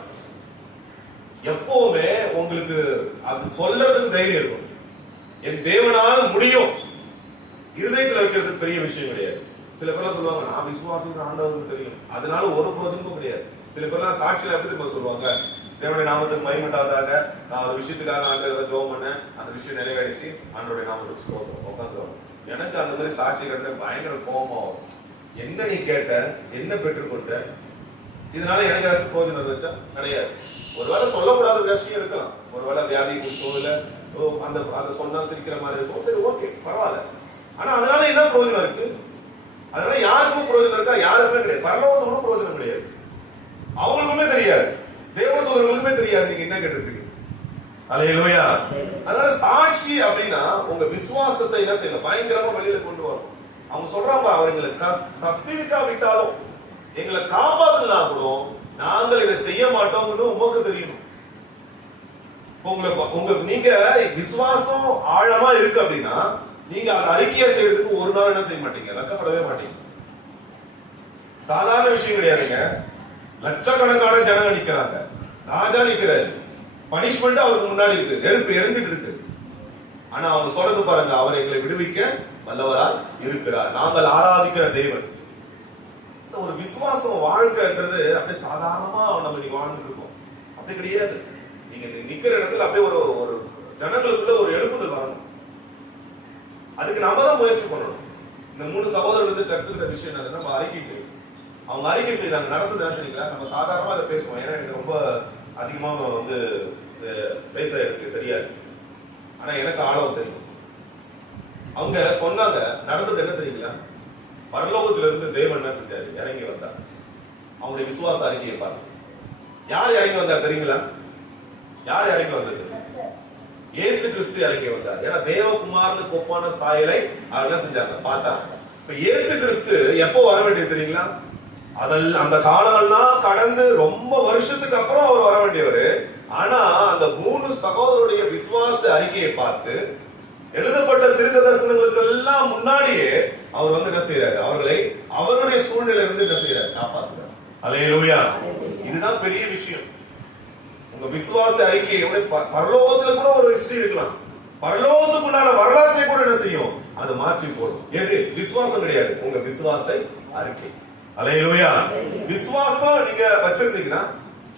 எப்பவுமே உங்களுக்கு அது சொல்றதுக்கு தைரியம் இருக்கும். என் தேவனால் முடியும் இருதயத்தில் வைக்கிறதுக்கு பெரிய விஷயம் கிடையாது. சில பேர்லாம் சொல்லுவாங்க, நான் விசுவாசிக்கிற ஆண்டவருக்கு தெரியும், அதனால ஒரு பிரோஜனமும் கிடையாது. சில பேர்லாம் சாட்சியில எப்படி சொல்லுவாங்க, தேவனுடைய நாமத்துக்கு மகிமையுண்டாவதாக, நான் ஒரு விஷயத்துக்காக ஆண்டவரை ஜெபம் பண்ணேன், அந்த விஷயம் நிறைவேறிச்சு, ஆண்டவருடைய நாமத்துக்கு ஸ்தோத்திரம் உட்காந்துருவாங்க. எனக்கு அந்த மாதிரி சாட்சி கிடைத்த பயங்கர கோபமா வரும். என்ன நீ கேட்ட, என்ன பெற்றுக்கொண்ட, இதனால எனக்கு ஏதாச்சும் பிரோஜனம் இருந்துச்சா? கிடையாது. ஒருவேளை சொல்லக்கூடாத விஷயம் இருக்கலாம், ஒருவேளை வியாதி குறிச்சோ இல்ல அந்த சொன்னா சிரிக்கிற மாதிரி இருக்கும், சரி ஓகே பரவாயில்ல. ஆனா அதனால என்ன பிரயோஜனம் இருக்கு? அதனால யாருக்கும் பிரயோஜனம் இருக்கா? யாருக்குமே கிடையாது. பரலோகத்துக்கும் பிரயோஜனம் கிடையாது. அவங்களுக்குமே தெரியாது, தேவதூதர்களுக்குமே தெரியாது நீங்க என்ன கேட்டிருக்கீங்க. அல்லேலூயா. அதனால சாட்சி அப்படின்னா உங்க விசுவாசத்தை என்ன செய்யணும்? பயங்கரமா வெளியில கொண்டு வரணும். அவங்க சொல்றாங்க, அவர் எங்களை தப்பிவிக்காவிட்டாலும் எங்களை காப்பாத்தினா கூட நாங்கள் இதை செய்ய மாட்டோம்னு உமக்கு தெரியணும். நீங்க விசுவாசம் ஆழமா இருக்கு அப்படின்னா நீங்க அந்த அறிக்கையை செய்யறதுக்கு ஒரு நாள் என்ன செய்ய மாட்டீங்க? வெட்கப்படவே மாட்டீங்க. சாதாரண விஷயம் கிடையாதுங்க. லட்சக்கணக்கான ஜனங்க நிக்கிறாங்க, ராஜா நிக்கிறாரு, பனிஷ்மெண்ட் அவருக்கு முன்னாடி இருக்கு, நெருப்பு எரிஞ்சிட்டு இருக்கு. ஆனா அவங்க சொல்றது பாருங்க, அவர் எங்களை விடுவிக்க வல்லவராய் இருக்கிறார், நாங்கள் ஆராதிக்கிற தேவன். ஒரு விசுவாசம் வாழ்க்கைன்றது அப்படியே சாதாரணமா நம்ம நீங்க வாழ்ந்துட்டு இருக்கோம், அப்படி கிடையாது. நீங்க நிக்கிற இடத்துல அப்படியே ஒரு ஜனங்களுக்குள்ள ஒரு எழுப்புதல் வரணும். அதுக்கு நம்ம தான் முயற்சி பண்ணணும். இந்த 3 சகோதரர்களுக்கு கற்றுக்கிற விஷயம் நம்ம அறிக்கை செய்யணும். அவங்க அறிக்கை செய்தாங்க, நடந்தது நினைக்கிறீங்களா? நம்ம சாதாரணமா அதை பேசுவோம், ஏன்னா எனக்கு ரொம்ப அதிகமா பேச எனக்கு தெரியாது. ஆனா எனக்கு ஆழம் தெரியும். அவங்க சொன்னாங்க, நடந்தது என்ன தெரியுங்களா? பரலோகத்துல இருந்து தேவன் என்ன செஞ்சாரு? இறங்கி வந்தார். அவங்களுடைய விசுவாச அறிக்கையை பாருங்க. யார் இறங்கி வந்தார் தெரியுங்களா? யார் இறங்கி வந்தது? இயேசு கிறிஸ்து இறங்கி வந்தார். ஏன்னா தேவகுமாரனுக்கு ஒப்பான சாயலை அவர் என்ன செஞ்சாங்க? பார்த்தாங்க. இப்ப இயேசு கிறிஸ்து எப்போ வர வேண்டியது தெரியுங்களா? அதெல்லாம் அந்த காலமெல்லாம் கடந்து ரொம்ப வருஷத்துக்கு அப்புறம் அவர் வர வேண்டியவர். ஆனா அந்த 3 சகோதரருடைய விசுவாச அறிக்கையை பார்த்து எழுதப்பட்ட தீர்க்க தரிசனங்களுக்கு எல்லாம் முன்னாடியே அவர் வந்து என்ன செய்யறாரு? அவர்களை அவருடைய சூழ்நிலை இருந்து என்ன செய்யறாரு? காப்பாற்றுறாரு. அல்லேலூயா. இதுதான் பெரிய விஷயம். உங்க விசுவாச அறிக்கையோட பரலோகத்துல கூட ஒரு ஹிஸ்டரி இருக்கலாம். பரலோகத்துக்குண்டான வரலாற்றை கூட என்ன செய்யும்? அது மாற்றி போடும். எது? விசுவாசம் கிடையாது, உங்க விசுவாச அறிக்கை. அல்லேலூயா. விசுவாசம் நீங்க வச்சிருந்தீங்கன்னா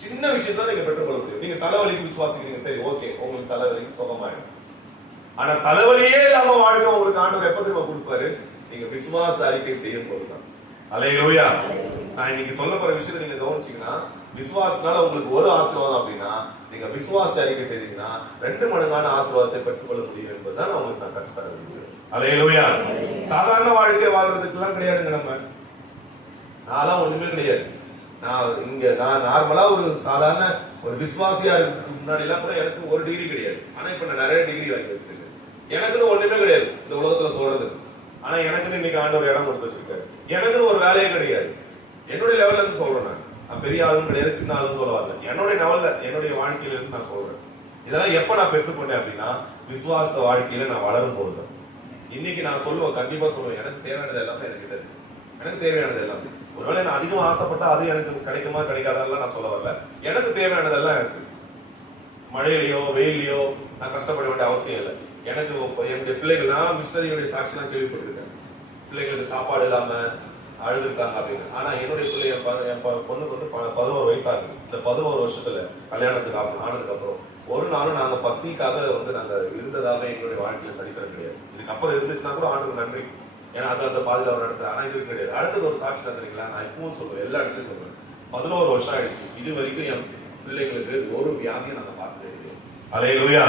சின்ன விஷயம் தான் நீங்க பெற்றுக்கொள்ள முடியும். நீங்க தலைவலிக்கு விசுவாசிக்கிறீங்க, சரி ஓகே, உங்களுக்கு தலைவலிக்கு சுகமாயிடும். ஆனா தலைவலியே இல்லாம வாழ்க்கை உங்களுக்கு ஆண்டவர் எப்ப திரும்ப கொடுப்பாரு? நீங்க விசுவாச அறிக்கை செய்யும் போதுதான். அல்லேலூயா. நான் இன்னைக்கு சொல்ல போற விஷயத்தை நீங்க கவனிச்சீங்கன்னா, விசுவாசனால உங்களுக்கு ஒரு ஆசீர்வாதம் அப்படின்னா, நீங்க விசுவாச அறிக்கை செய்தீங்கன்னா 2 மடங்கான ஆசீர்வாதத்தை பெற்றுக்கொள்ள முடியும் என்பதுதான் நான் உங்களுக்கு கற்றுத்தர விரும்புகிறேன். அல்லேலூயா. சாதாரண வாழ்க்கை வாழ்றதுக்கு எல்லாம் கிடையாதுங்க. நான்லாம் ஒண்ணுமே கிடையாது. நான் நார்மலா ஒரு சாதாரண ஒரு விசுவாசியா இருக்கிறதுக்கு முன்னாடி எல்லாம் கூட எனக்கு ஒரு டிகிரி கிடையாது. ஆனா இப்ப நான் நிறைய டிகிரி வாங்கி வச்சிருக்கேன். எனக்குன்னு ஒண்ணுமே கிடையாது இந்த உலகத்துல சொல்றது. ஆனா எனக்குன்னு இன்னைக்கு ஆண்டவர் இடம் கொடுத்து வச்சிருக்காரு. எனக்குன்னு ஒரு வேலையே கிடையாது. என்னுடைய லெவல்ல இருந்து சொல்றேன். நான் பெரிய ஆளும் கிடையாது, சின்ன ஆளும் சொல்ல வரல. என்னுடைய லெவல்ல, என்னுடைய வாழ்க்கையில இருந்து நான் சொல்றேன். இதெல்லாம் எப்ப நான் பெற்றுக்கொண்டேன் அப்படின்னா, விசுவாச வாழ்க்கையில நான் வளரும் போது. இன்னைக்கு நான் சொல்லுவேன், கண்டிப்பா சொல்லுவேன், எனக்கு தேவையானது எல்லாமே எனக்கு இருக்கு. எனக்கு தேவையானது எல்லாமே. ஒருவேளை நான் அதிகமா ஆசைப்பட்டா அது எனக்கு கிடைக்குமா கிடைக்காதெல்லாம் நான் சொல்ல வரல. எனக்கு தேவையானதெல்லாம் இருக்கு. மழையிலையோ வெயிலையோ நான் கஷ்டப்பட வேண்டிய அவசியம் இல்லை. எனக்கு என்னுடைய பிள்ளைகள், நான் மிஷனரியுடைய சாட்சி நான் கேள்விப்பட்டிருக்கேன். பிள்ளைகளுக்கு சாப்பாடு இல்லாம அழுதுருக்காங்க அப்படின்னு. ஆனா என்னுடைய பிள்ளை, என் பொண்ணுக்கு வந்து 11 வயசாகுது. இந்த 11 வருஷத்துல கல்யாணத்துக்கு ஆனதுக்கு அப்புறம் ஒரு நாளும் நாங்க பசிக்காக வந்து நாங்க இருந்ததாக எங்களுடைய வாழ்க்கையில சரித்திரம் கிடையாது. இதுக்கப்புறம் இருந்துச்சுன்னா கூட ஆண்டுக்கு நன்றி, ஏன்னா அது அந்த பாதையில அவர் நடத்துற. ஆனா இது கிடையாது. அடுத்தது ஒரு சாட்சி தந்துறீங்களா? நான் இப்பவும் சொல்லுவேன், எல்லா இடத்துலயும் சொல்லுவேன், 11 வருஷம் ஆயிடுச்சு, இது வரைக்கும் என் பிள்ளைங்களுக்கு ஒரு வியாதியும் நாங்க பார்த்ததே கிடையாது. அல்லேலூயா.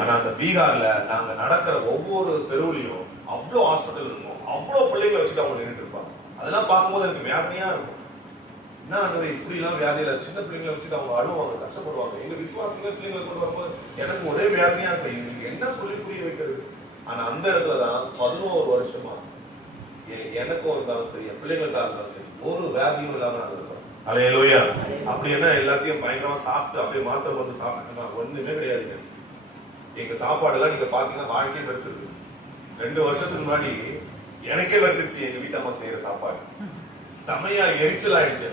ஆனா அந்த பீகார்ல நாங்க நடக்கிற ஒவ்வொரு தெருவுலையும் அவ்வளவு ஹாஸ்பிட்டல் இருக்கும், அவ்வளவு பிள்ளைங்களை வச்சுட்டு அவங்க நின்றுட்டு இருப்பாங்க. அதெல்லாம் பார்க்கும்போது எனக்கு வேதனையா இருக்கும். என்ன இப்படி எல்லாம் வியாதியில சின்ன பிள்ளைங்களை வச்சுட்டு அவங்க அழுவாங்க, கஷ்டப்படுவாங்க. எங்க விசுவாசிங்க பிள்ளைங்களை கொண்டு வரும்போது எனக்கு ஒரே வேதனையா இருக்கும், இவங்களுக்கு என்ன சொல்லி புரிய வைக்கிறது. ஆனா அந்த இடத்துலதான் 11 வருஷமா எனக்கும் இருந்தாலும் சரி, என் பிள்ளைங்களுக்கா இருந்தாலும் சரி, ஒரு வேதியும் இல்லாம நாங்க இருக்கோம். அல்லேலூயா. அப்படி என்ன எல்லாத்தையும் பயங்கரமா சாப்பிட்டு அப்படியே மாத்திரம் வந்து சாப்பிட்டு ஒண்ணுமே கிடையாது. எங்க சாப்பாடு எல்லாம் நீங்க பாத்தீங்கன்னா வாழ்க்கையே வெறுத்துருக்கு. 2 வருஷத்துக்கு முன்னாடி எனக்கே வெறுத்துருச்சு எங்க வீட்டம்மா செய்யற சாப்பாடு. செமையா எரிச்சல் ஆயிடுச்சு.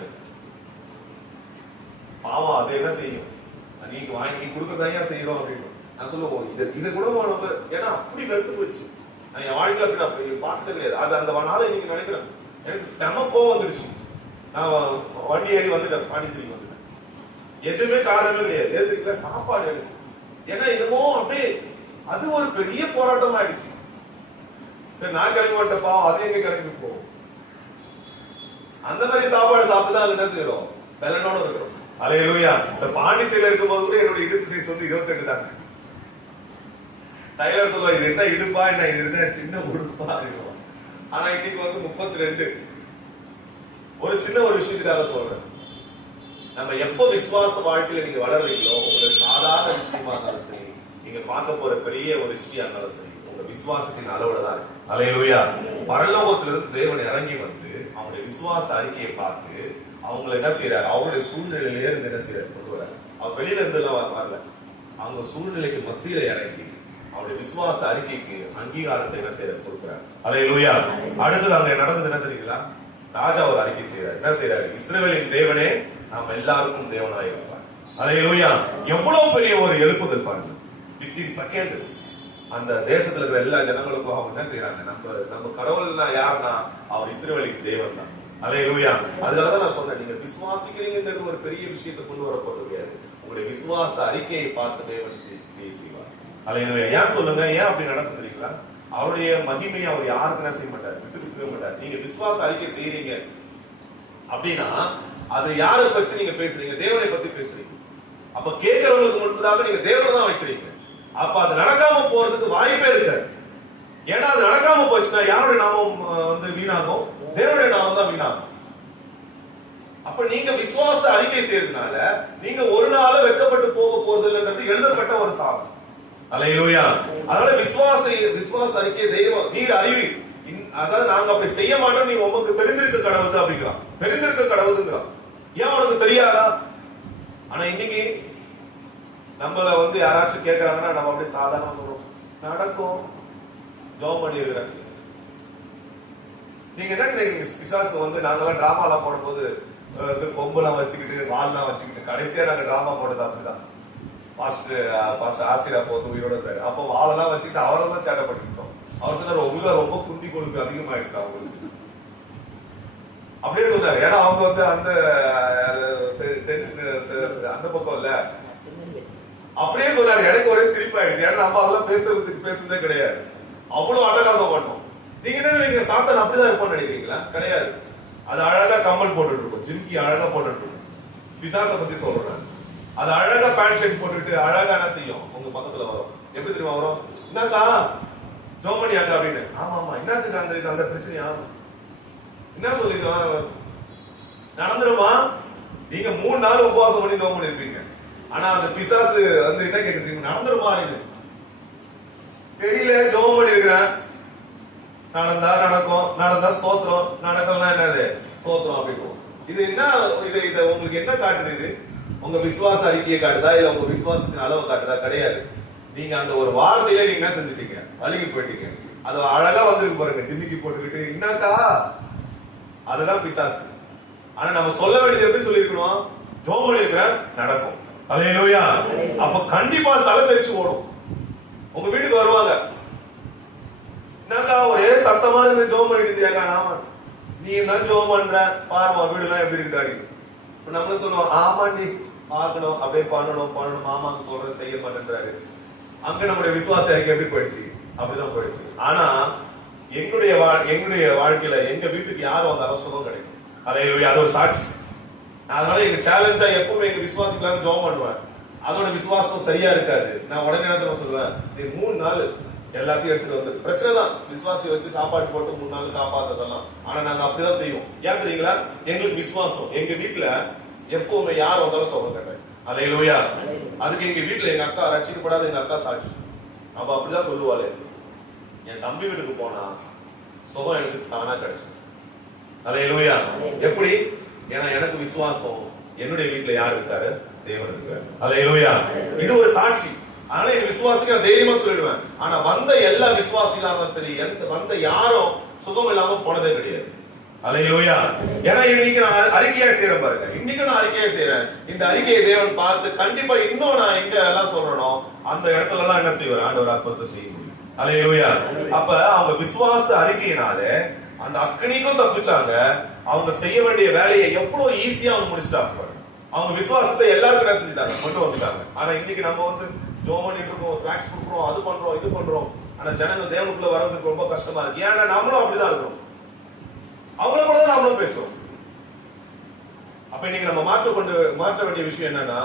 பாவம் அது என்ன செய்யும், நீங்க வாங்கி கொடுக்கறதா செய்யறோம் அப்படின்னு நான் சொல்லுவோம். இது கூட ஏன்னா அப்படி வெறுத்து போச்சு. நான் என் வாழ்க்கை அப்படி நான் பார்த்தது கிடையாது. அது அந்த நாளை இன்னைக்கு நினைக்கிறேன், எனக்கு செம கோவம் வந்துருச்சு. நான் வண்டி ஏறி வந்துட்டேன், பாண்டிச்சேரி வந்துட்டேன். எதுவுமே காரணமே கிடையாது. எதுக்கு சாப்பாடு எனக்கு, ஏன்னா என்னமோ அப்படியே அது ஒரு பெரிய போராட்டம் ஆயிடுச்சு. நான் கிளம்பி வந்துட்டேன், பாவம் அது எங்க கிளம்பி போவோம். அந்த மாதிரி சாப்பாடு சாப்பிட்டுதான் என்ன செய்யறோம், வெள்ளனோட இருக்கிறோம். அல்லேலூயா. இந்த பாண்டிச்சேரியில இருக்கும்போது கூட என்னோட இடுப்பு சைஸ் வந்து 28 தாங்க. டைலர் சொல்லுவா, இது என்ன இடுப்பா, என்ன இது என்ன சின்ன உடுப்பா இருக்கும். ஆனா இன்னைக்கு வந்து 32. ஒரு சின்ன ஒரு விஷயத்துக்காக சொல்றேன், நம்ம எப்ப விசுவாச வாழ்க்கையில நீங்க வளர்றீங்களோ, உங்களுக்கு சாதாரண விஷயமா இருந்தாலும் சரி, நீங்க பார்க்க போற பெரிய ஒரு ஹிஸ்டரியா இருந்தாலும் சரி, உங்க விசுவாசத்தின் அளவுல தான் இருக்கு. அல்லேலூயா. பரலோகத்திலிருந்து தேவன் இறங்கி வந்து அவங்களுடைய விசுவாச அறிக்கையை பார்த்து அவங்களை என்ன செய்யறாரு, அவருடைய சூழ்நிலையிலே இருந்து என்ன செய்யறாரு கொண்டு வராரு. அவர் வெளியில இருந்து எல்லாம் வரல, அவங்க சூழ்நிலைக்கு மத்தியில இறங்கி அவருடைய விசுவாச அறிக்கைக்கு அங்கீகாரத்தை என்ன செய்யறாரு, கொடுக்கிறார். அல்லேலூயா. அடுத்தது அங்க நடந்தது என்ன தெரியுங்களா? ராஜா ஒரு அறிக்கை செய்யறாரு. என்ன செய்யறாரு? இஸ்ரவேலின் தேவனே நாம் எல்லாருக்கும் தேவனாய் இருப்பார். அல்லேலூயா. எவ்வளவு பெரிய ஒரு எழுப்புதல் பாருங்க. வித்தின் செகண்ட் அந்த தேசத்துல இருக்கிற எல்லா ஜனங்களுக்கும் அவங்க என்ன செய்யறாங்க, நம்ம கடவுள்னா யாருன்னா அவர் இஸ்ரவேலின் தேவன் தான். அல்லேலூயா. அதுக்காக நான் சொன்னேன், நீங்க விசுவாசிக்கிறீங்கிறது ஒரு பெரிய விஷயத்தை கொண்டு வர போறது கிடையாது. உங்களுடைய விசுவாச அறிக்கையை பார்த்து தேவன் செய்வார். அல்லேலூயா. ஏன் சொல்லுங்க, ஏன் அப்படி நடக்கும் தெரியுங்களா? அவருடைய மகிமையை அவர் யாருக்கு என்ன செய்ய மாட்டார், விட்டு கொடுக்கவே மாட்டார். நீங்க விசுவாச அறிக்கை செய்யறீங்க அப்படின்னா அது யாரை பத்தி நீங்க பேசுறீங்க, தேவனை பத்தி பேசுறீங்க. அப்ப கேட்கிறவங்களுக்கு முன்பதாக நீங்க தேவனை தான் வைக்கிறீங்க. அப்ப அது நடக்காம போறதுக்கு வாய்ப்பே இருக்காது. ஏன்னா அது நடக்காம போச்சுன்னா யாருடைய நாமம் வந்து வீணாகும், தேவனுடைய நாமம் தான் வீணாகும். அப்ப நீங்க விசுவாச அறிக்கை செய்யறதுனால நீங்க ஒரு நாள வெட்கப்பட்டு போக போறதில்லைன்றது எழுதப்பட்ட ஒரு சாதம். அல்லேலூயா. அதனால விசுவாச அறிக்கை தைரியம் நீர் அறிவி, அதாவது நாங்க அப்படி செய்ய மாட்டோம், நீ உங்களுக்கு தெரிந்திருக்க கடவுது அப்படிங்கிறான். தெரிந்திருக்க கடவுதுங்கிறான். ஏன் உனக்கு தெரியாதா? ஆனா இன்னைக்கு நம்மள வந்து யாராச்சும் கேட்கறாங்கன்னா நம்ம அப்படியே சாதாரணமா சொல்றோம், நடக்கும், ஜெபம் பண்ணி இருக்கிறேன். நீங்க என்ன நினைக்கிறீங்க? பிசாசு வந்து நாங்கெல்லாம் டிராமா எல்லாம் போடும்போது கொம்பெல்லாம் வச்சுக்கிட்டு வால்லாம் வச்சுக்கிட்டு கடைசியா நாங்க டிராமா போட்டது அப்படிதான். பாஸ்டர் ஆசிரியர் அப்போ வந்து உயிரோட இருந்தாரு. அப்போ வாழெல்லாம் வச்சுக்கிட்டு அவரை தான் சேட்டை பண்ணிக்கிட்டோம். அவர் சொன்னார், உள்ள ரொம்ப குண்டி கொழுப்பு அதிகமாயிடுச்சு அவங்களுக்கு அப்படியே சொன்னாரு. ஏன்னா அவங்க வந்து அந்த பக்கம் இல்ல அப்படியே சொன்னாரு. எனக்கு ஒரே சிரிப்பாயிடுச்சு. ஏன்னா நம்ம அதெல்லாம் பேசுறதே கிடையாது. அவ்வளவு அட்டகாசம் பண்ணோம். நீங்க என்ன நினைக்கிறீங்க? சாத்தான் அப்படிதான் இருப்பான்னு நினைக்கிறீங்களா? கிடையாது. அது அழகா கம்மல் போட்டுட்டு இருக்கும், ஜிம்கி அழகா போட்டுட்டு இருக்கும். பிசாச பத்தி சொல்றேன். அது அழகா பேண்ட் ஷர்ட் போட்டுட்டு அழகா என்ன செய்யும், உங்க பக்கத்துல வரும். எப்படி தெரியுமா வரும்? என்னக்கா ஜோமணியாக்கா அப்படின்னு. ஆமா ஆமா, என்னத்துக்கு அந்த பிரச்சனையா என்ன சொல்லிருக்கோம் நடந்துருமா? நீங்க 3 நாள் உபவாசம் பண்ணி ஜோம் பண்ணிருப்பீங்க. ஆனா அந்த பிசாசு வந்து என்ன கேட்க தெரியுமா? நடந்துருமா? தெரியல, ஜோம் பண்ணி இருக்கிறேன். நடந்தா நடக்கும், நடந்தா ஸ்தோத்திரம், நடக்கலாம் என்னது ஸ்தோத்திரம் அப்படின்னு. இது என்ன? இதை உங்களுக்கு என்ன காட்டுது? இது உங்க விசுவாச அறிக்கையை காட்டுதா, இல்ல உங்க விசுவாசத்தின் அளவு காட்டுதா? கிடையாது. நீங்க அந்த ஒரு வார்த்தையில நீங்க என்ன செஞ்சுட்டீங்க? வலிக்கு போயிட்டீங்க. அது அழகா வந்திருக்கு பாருங்க, ஜிம்மிக்கு போட்டுக்கிட்டு என்னக்கா, அதுதான் பிசாசு. ஆனா நம்ம சொல்ல வேண்டியது எப்படி சொல்லிருக்கணும்? ஜோம் பண்ணிருக்கிறேன், நடக்கும். அல்லேலூயா. அப்ப கண்டிப்பா தலை தெரிச்சு ஓடும். உங்க வீட்டுக்கு வருவாங்க, என்னக்கா ஒரே சத்தமா இருக்கு, ஜோம் பண்ணிட்டு இருந்தியாக்கா? ஆமா. நீ தான் ஜோம் பண்ற, பாருமா வீடு எல்லாம் எப்படி இருக்குதாடி. நம்மளும் சொல்லுவோம், ஆமா நீ பார்க்கணும், அப்படியே பண்ணணும், மாமாக்கு சொல்ற செய்ய மாட்டேன்றாரு. அங்க நம்முடைய விசுவாச அறிக்கை எப்படி போயிடுச்சு? அப்படிதான் போயிடுச்சு. ஆனா எங்களுடைய வாழ்க்கையில எங்க வீட்டுக்கு யாரும் வந்தாலும் சுகம் கிடைக்கும். அல்லேலூயா. அது ஒரு சாட்சி. அதனால எங்க சேலஞ்சா எப்பவுமே எங்க விசுவாசிகளாக ஜோம் பண்ணுவேன். அதோட விசுவாசம் சரியா இருக்காது. நான் உடனே நேரத்துல சொல்லுவேன், நீ 3 நாள் எல்லாத்தையும் எடுத்துட்டு வந்து பிரச்சனை தான். விசுவாசி வச்சு சாப்பாடு போட்டு 3 நாள் காப்பாத்ததெல்லாம். ஆனா நாங்க அப்படிதான் செய்வோம். ஏன் தெரியுங்களா? எங்களுக்கு விசுவாசம். எங்க வீட்டுல எப்பவுமே யார் வந்தாலும் சுகம் கேட்டேன். அல்லேலூயா. அதுக்கு எங்க வீட்டுல எங்க அக்கா ரட்சிக்கப்படாத எங்க அக்கா சாட்சி. அப்ப அப்படிதான் சொல்லுவாளே, என் தம்பி வீட்டுக்கு போனா சுகம் எனக்கு தானா கிடைச்சு. அல்லேலூயா. எப்படி? ஏன்னா எனக்கு விசுவாசம். என்னுடைய வீட்டுல யார் இருக்காரு? தேவன் இருக்காரு. அல்லேலூயா. இது ஒரு சாட்சி. அதனால என் விசுவாசிக்க தைரியமா சொல்லிடுவேன். ஆனா வந்த எல்லா விசுவாசிகளாலும் சரி, வந்த யாரும் சுகம் இல்லாம போனதே கிடையாது. அல்லேலூயா. ஏன்னா இன்னைக்கு நான் அறிக்கையா செய்யறேன் பாருங்க. இன்னைக்கு நான் அறிக்கையா செய்யறேன். இந்த அறிக்கையை தேவன் பார்த்து கண்டிப்பா இன்னும் நான் எங்க எல்லாம் சொல்றேனோ அந்த இடத்துல எல்லாம் என்ன செய்வார்? ஆண்டவர் அற்புதத்தை செய்ய முடியும். அல்லேலூயா. அப்ப அவங்க விசுவாச அறிக்கையினால அந்த அக்னிக்கும் தப்பிச்சாங்க. அவங்க செய்ய வேண்டிய வேலையை எவ்வளவு ஈஸியா அவங்க முடிச்சுட்டாங்க. அவங்க விசுவாசத்தை எல்லாருக்கும் என்ன செஞ்சுட்டாங்க? கொண்டு வந்துட்டாங்க. ஆனா இன்னைக்கு நம்ம வந்து ஜோம் பண்ணிட்டு இருக்கோம், ட்ராக்ஸ் கொடுக்குறோம், அது பண்றோம், இது பண்றோம். ஆனா ஜனங்கள் தேவனுக்குள்ள வர்றதுக்கு ரொம்ப கஷ்டமா இருக்கு. ஏன்னா நம்மளும் அப்படிதான் இருக்கிறோம். அவங்கள கூட தான் நாமளும் பேசுறோம். அப்ப இன்னைக்கு நம்ம மாற்ற வேண்டிய விஷயம் என்னன்னா,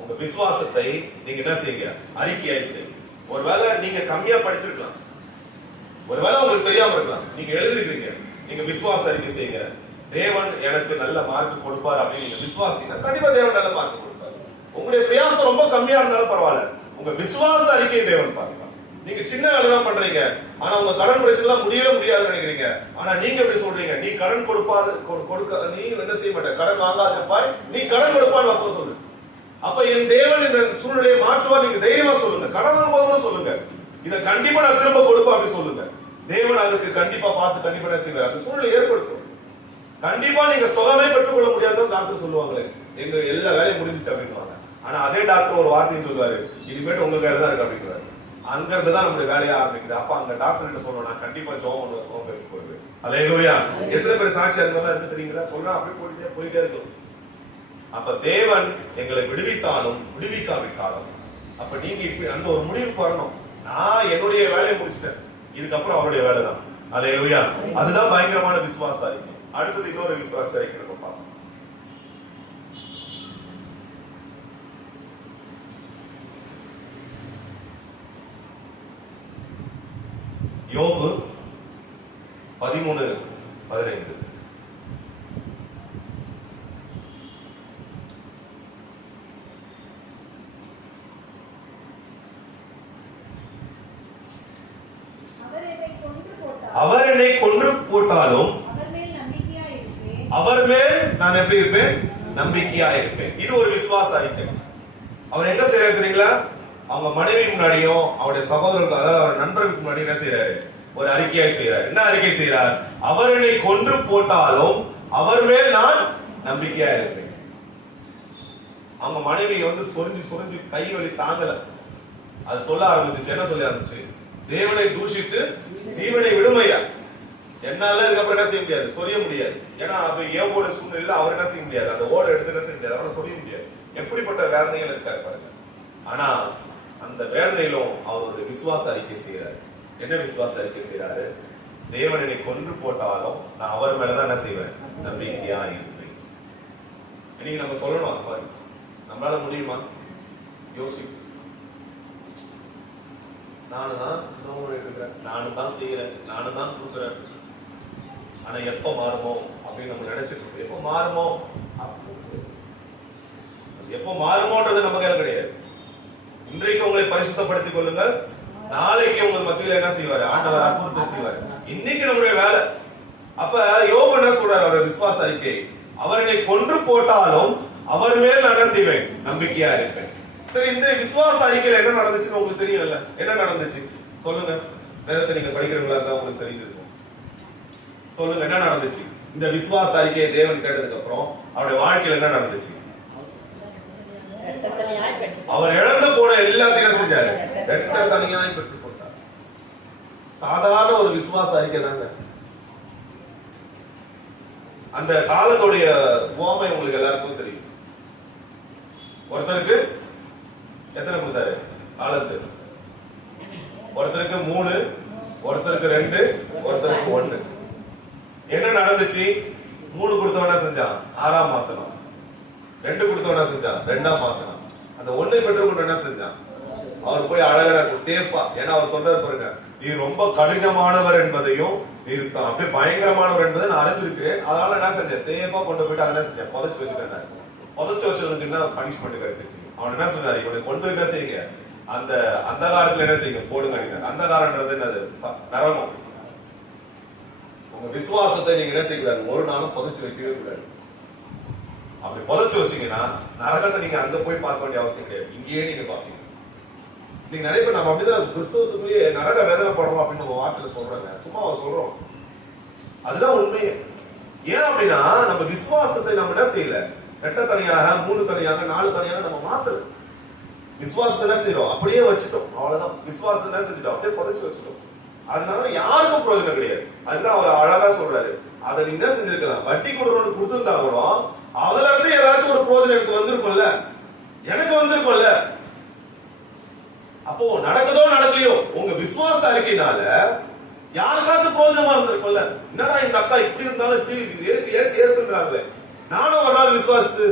உங்க விசுவாசத்தை நீங்க என்ன செய்யுங்க? அறிக்கையாய் செய்யுங்க. ஒருவேளை நீங்க கம்மியா படிச்சிருக்கலாம், ஒருவேளை உங்களுக்கு தெரியாம இருக்கலாம், நீங்க எழுதிருக்கீங்க, நீங்க விசுவாச அறிக்கை செய்யுங்க. தேவன் எனக்கு நல்ல மார்க் கொடுப்பார் அப்படின்னு நீங்க விசுவாசிங்க, கண்டிப்பா தேவன் நல்ல மார்க் கொடுப்பார். உங்களுடைய பிரயாசம் ரொம்ப கம்மியா இருந்தாலும் பரவாயில்ல, உங்க விசுவாச அறிக்கையை தேவன் பார்க்கலாம். நீங்க சின்ன வேலை தான் பண்றீங்க, ஆனா உங்க கடன் பிரச்சனை எல்லாம் முடியவே முடியாதுன்னு நினைக்கிறீங்க. ஆனா நீங்க எப்படி சொல்றீங்க? நீ கடன் கொடுக்க நீ என்ன செய்ய மாட்ட, கடன் வாங்காதிருப்பாய், நீ கடன் கொடுப்பான்னு வசனம் சொல்லு. அப்ப என் தேவன் இந்த சூழ்நிலையை மாற்றுவார். நீங்க தைரியமா சொல்லுங்க. கடன் வாங்கும்போது சொல்லுங்க, இதை கண்டிப்பா நான் திரும்ப கொடுப்பேன் அப்படின்னு சொல்லுங்க. தேவன் அதுக்கு கண்டிப்பா பார்த்து கண்டிப்பா என்ன செய்வார்? அந்த சூழ்நிலை ஏற்படுத்தும். கண்டிப்பா நீங்க சுகமே பெற்றுக்கொள்ள முடியாதுன்னு டாக்டர் சொல்லுவாங்களே, எங்க எல்லா வேலையும் முடிஞ்சிச்சு அப்படின்னு. ஆனா அதே டாக்டர் ஒரு வார்த்தையும் சொல்லுவாரு, இனிமேட்டு உங்க வேலை தான் இருக்கு அப்படிங்கிறாரு. அங்க இருந்துதான் நம்மளுடைய வேலையா ஆரம்பிக்குது. அப்ப அங்க டாக்டர் கிட்ட சொல்லணும், கண்டிப்பா ஜோம் பண்ணுவோம், சுகம் பெற்று போயிடுது. அல்லேலூயா. எத்தனை பேர் சாட்சியா இருந்தவங்க இருந்துக்கிறீங்களா? சொல்றா, அப்படியே போயிட்டே இருக்கும். அப்ப தேவன் எங்களை விடுவித்தாலும் விடுவிக்காவிட்டாலும், அப்ப நீங்க இப்படி அந்த ஒரு முடிவுக்கு வரணும். நான் என்னுடைய வேலையை முடிச்சிட்டேன், இதுக்கப்புறம் அவருடைய வேலை தான். அல்லேலூயா. அதுதான் பயங்கரமான விசுவாச அறிக்கை. அடுத்தது இன்னொரு விசுவாச அறிக்கை நம்ம பார்ப்போம். யோபு 13:15. அவர் என்னை கொன்று போட்டாலும் அவர் மேல் நான் எப்படி இருப்பேன்? நம்பிக்கையா இருப்பேன். இது ஒரு விசுவாச அறிக்கை. அவர் என்ன செய்யறாரு தெரியுங்களா? அவங்க மனைவி முன்னாடியும் அவருடைய சகோதரர்கள், அதாவது அவர் நண்பர்களுக்கு முன்னாடி என்ன செய்யறாரு? ஒரு அறிக்கையை செய்கிறார். என்ன அறிக்கை செய்கிறார்? அவர் என்னை கொன்று போட்டாலும் அவர் மேல் நான் நம்பிக்கையா இருப்பேன். அவங்க மனைவி வந்து சொரிஞ்சு கை வலி தாங்கல. அது சொல்ல ஆரம்பிச்சு. என்ன சொல்ல ஆரம்பிச்சு? தேவனை தூஷித்து ஜீவனை விடுமையா. என்னால இதுக்கப்புறம் என்ன செய்ய முடியாது, சொரிய முடியாது. ஏன்னா அப்ப ஏவோட சூழ்நிலையில அவர் என்ன செய்ய முடியாது, அந்த ஓட எடுத்து என்ன செய்ய முடியாது, அவரை சொரிய முடியாது. எப்படிப்பட்ட வேதனைகள் இருக்காரு பாருங்க. ஆனா அந்த வேதனையிலும் அவர் ஒரு விசுவாச அறிக்கை செய்யறாரு. என்ன விசுவாச அறிக்கை செய்யறாரு? தேவன் என்னை கொன்று போட்டாலும் நான் அவர் மேலதான் என்ன செய்வேன், நம்பிக்கையா இருப்பேன். இன்னைக்கு நம்ம சொல்லணும், பாருங்க, நம்மளால முடியுமா? யோசிக்கும். நானும் தான் இருக்கிறேன், நானும் தான் செய்யறேன், நானும் தான் கொடுக்குறேன். ஆனா எப்ப மாறுமோ அப்படின்னு நம்ம நினைச்சிட்டு இருக்கோம். எப்ப மாறுமோ, எப்ப மாறுமோன்றது நம்ம கையில் கிடையாது. இன்றைக்கு உங்களை பரிசுத்தப்படுத்திக் கொள்ளுங்கள், நாளைக்கு உங்கள் மத்தியில என்ன செய்வாரு, ஆண்டவர் அற்புதத்தை செய்வாரு. இன்னைக்கு நம்முடைய வேலை. அப்ப யோபு என்ன சொல்றாரு, அவருடைய விசுவாச அறிக்கை, அவர் என்னை கொன்று போட்டாலும் அவர் மேல் நான் என்ன செய்வேன், நம்பிக்கையா இருப்பேன். சரி, இந்த விசுவாச அறிக்கையில என்ன நடந்துச்சுன்னு உங்களுக்கு தெரியும்ல? என்ன நடந்துச்சு சொல்லுங்க. வேதத்தை நீங்க படிக்கிறவங்களா இருந்தா உங்களுக்கு தெரிஞ்சிருக்கும். சொல்லுங்க, என்ன நடந்துச்சு? இந்த விசுவாச அறிக்கையை தேவன் கேட்டதுக்கு அப்புறம் அவருடைய வாழ்க்கையில என்ன நடந்துச்சு? அவர் இழந்து போன எல்லாத்தையும் செஞ்சாரு, ரெட்ட தனியாய் பெற்றுக் கொண்டார். சாதாரண ஒரு விசுவாச அறிக்கை தாங்க. அந்த காலத்துடைய உவமை உங்களுக்கு எல்லாருக்கும் தெரியும். ஒருத்தருக்கு எத்தனை கொடுத்தாரு காலத்து? ஒருத்தருக்கு 3, ஒருத்தருக்கு 2, ஒருத்தருக்கு 1. என்ன நடந்துச்சு? 3 கொடுத்தவன செஞ்சான், 6ஆ மாத்தணும். 2 கொடுத்தவன செஞ்சான், 2ஆ மாத்தணும். அந்த 1 பெற்றுக்கொண்டு என்ன செஞ்சான்? அவர் போய் அழகா சேஃபா, ஏன்னா அவர் சொல்றது பாருங்க, நீ ரொம்ப கடினமானவர் என்பதையும் நீர் அப்படியே பயங்கரமானவர் என்பதை நான் அறிந்திருக்கிறேன். அதனால என்ன செஞ்சேன், சேஃபா கொண்டு போயிட்டு அதெல்லாம் செஞ்சேன், புதைச்சு வச்சுட்டேன். புதைச்சு வச்சதுக்கு என்ன பனிஷ்மெண்ட் கிடைச்சிச்சு? அவன் என்ன சொன்னாரு, இவனை கொண்டு போய் என்ன செய்யுங்க, அந்த அந்த காலத்துல என்ன செய்யுங்க, போடுங்க. அந்த காலன்றது என்னது, நரகம். உங்க விசுவாசத்தை நீங்க என்ன செய்யக்கூடாது, ஒரு நாளும் புதைச்சு வைக்கவே கூடாது. அப்படி புதைச்சு வச்சீங்கன்னா நரகத்தை நீங்க அங்க போய் பார்க்க வேண்டிய அவசியம் கிடையாது, இங்கேயே நீங்க பாப்பீங்க. நீங்க நிறைய பேர் நம்ம அப்படிதான் கிறிஸ்தவத்துக்குள்ளேயே நரக வேதனை படுறோம் அப்படின்னு நம்ம வார்த்தையில சொல்றாங்க, சும்மா சொல்றோம். அதுதான் உண்மையே. ஏன் அப்படின்னா நம்ம விசுவாசத்தை நம்ம என்ன செய்யல, 2 தனியாக 3 தனியாக 4 தனியாக நம்ம மாத்தல. விசுவாசத்தை என்ன செய்யறோம், அப்படியே வச்சுட்டோம், அவ்வளவுதான். விசுவாசத்தை என்ன செஞ்சுட்டோம், அப்படியே புதைச்சு வச்சுட்டோம். அதனால யாருக்கும் பிரயோஜனம் கிடையாது. அதுதான் அவர் அழகா சொல்றாரு, அதை நீங்க என்ன செஞ்சிருக்கலாம், வட்டி கொடுறவனுக்கு கொடுத்துருந்தா கூட அதுல இருந்து ஏதாச்சும் ஒரு பிரயோஜனம் எனக்கு வந்திருக்கும்ல, எனக்கு வந்திருக்கும்ல. அப்போ நடக்குதோ நடக்கலையோ உங்க விசுவாச அறிக்கையினால யாருக்காச்சும் பிரயோஜனமா இருந்திருக்கும்ல. என்னடா இந்த அக்கா இப்படி இருந்தாலும் இப்படி ஏசுன்றாங்களே, நானும் ஒரு நாள் விசுவாசித்து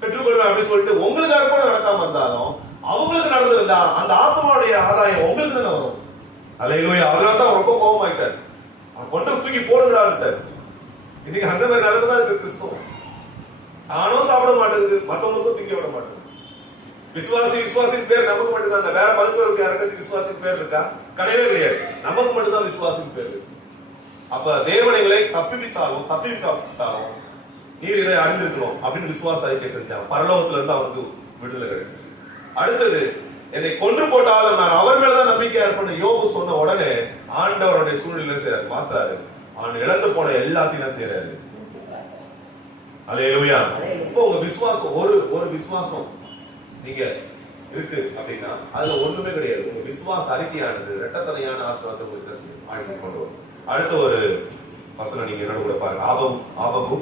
பெற்றுக்கொள்வேன் அப்படின்னு சொல்லிட்டு உங்களுக்கு அர்ப்பணம் நடக்காம இருந்தாலும் அவங்களுக்கு நடந்திருந்தா அந்த ஆத்மாவுடைய ஆதாயம் உங்களுக்கு தானே வரும். அல்லேலூயா. அதனாலதான் ரொம்ப கோபமாயிட்டார், அவன் கொண்டு தூக்கி போடுகிறாரு. இன்னைக்கு அந்த மாதிரி நிலைமை தான் இருக்கு கிறிஸ்தவம். நானும் சாப்பிட மாட்டேங்குது, மத்தவங்களுக்கும் திங்க விட மாட்டேங்குது. விசுவாசின் பேர் நமக்கு மட்டும்தாங்க. வேற மருத்துவருக்கு யாருக்காச்சும் விசுவாசின் பேர் இருக்கா? கிடையவே கிடையாது. நமக்கு மட்டும்தான் விசுவாசின் பேர் இருக்கு. அப்ப தேவனைகளை தப்பிவிட்டாலும் நீர் இதை அறிந்திருக்கிறோம் அப்படின்னு விசுவாச அறிக்கை செஞ்சான். பரலோகத்துல இருந்து அவருக்கு விடுதலை கிடைச்சிச்சு. அடுத்தது, என்னை கொன்று போட்டாலும் நான் அவர் மேலதான் நம்பிக்கையா இருப்பேன் யோபு சொன்ன உடனே ஆண்டவருடைய சூழ்நிலை செய்யறாரு, மாத்தாரு. அவன் இழந்து போன எல்லாத்தையும் செய்யறாரு. அல்லேலூயா. இப்போ உங்க விசுவாசம் ஒரு விசுவாசம் நீங்க இருக்கு அப்படின்னா அதுல ஒண்ணுமே கிடையாது. உங்க விசுவாச அறிக்கையானது இரட்டத்தனையான ஆசீர்வாதத்தை உங்களுக்கு வாழ்க்கை கொண்டு வரும். அடுத்த ஒரு வசனம் நீங்க என்னோட கூட பாருங்க. ஆபகு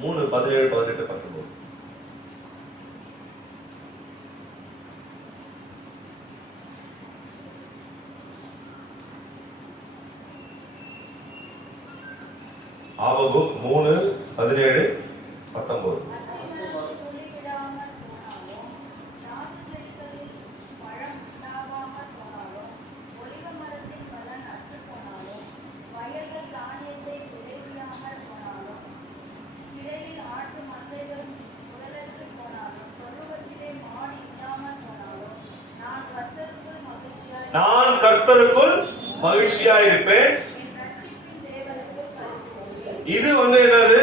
3, 17, 18, 19. ஆபகு 3, 17, 19. நான் கர்த்தருக்குள் மகிழ்ச்சியா இருப்பேன். இது என்னது,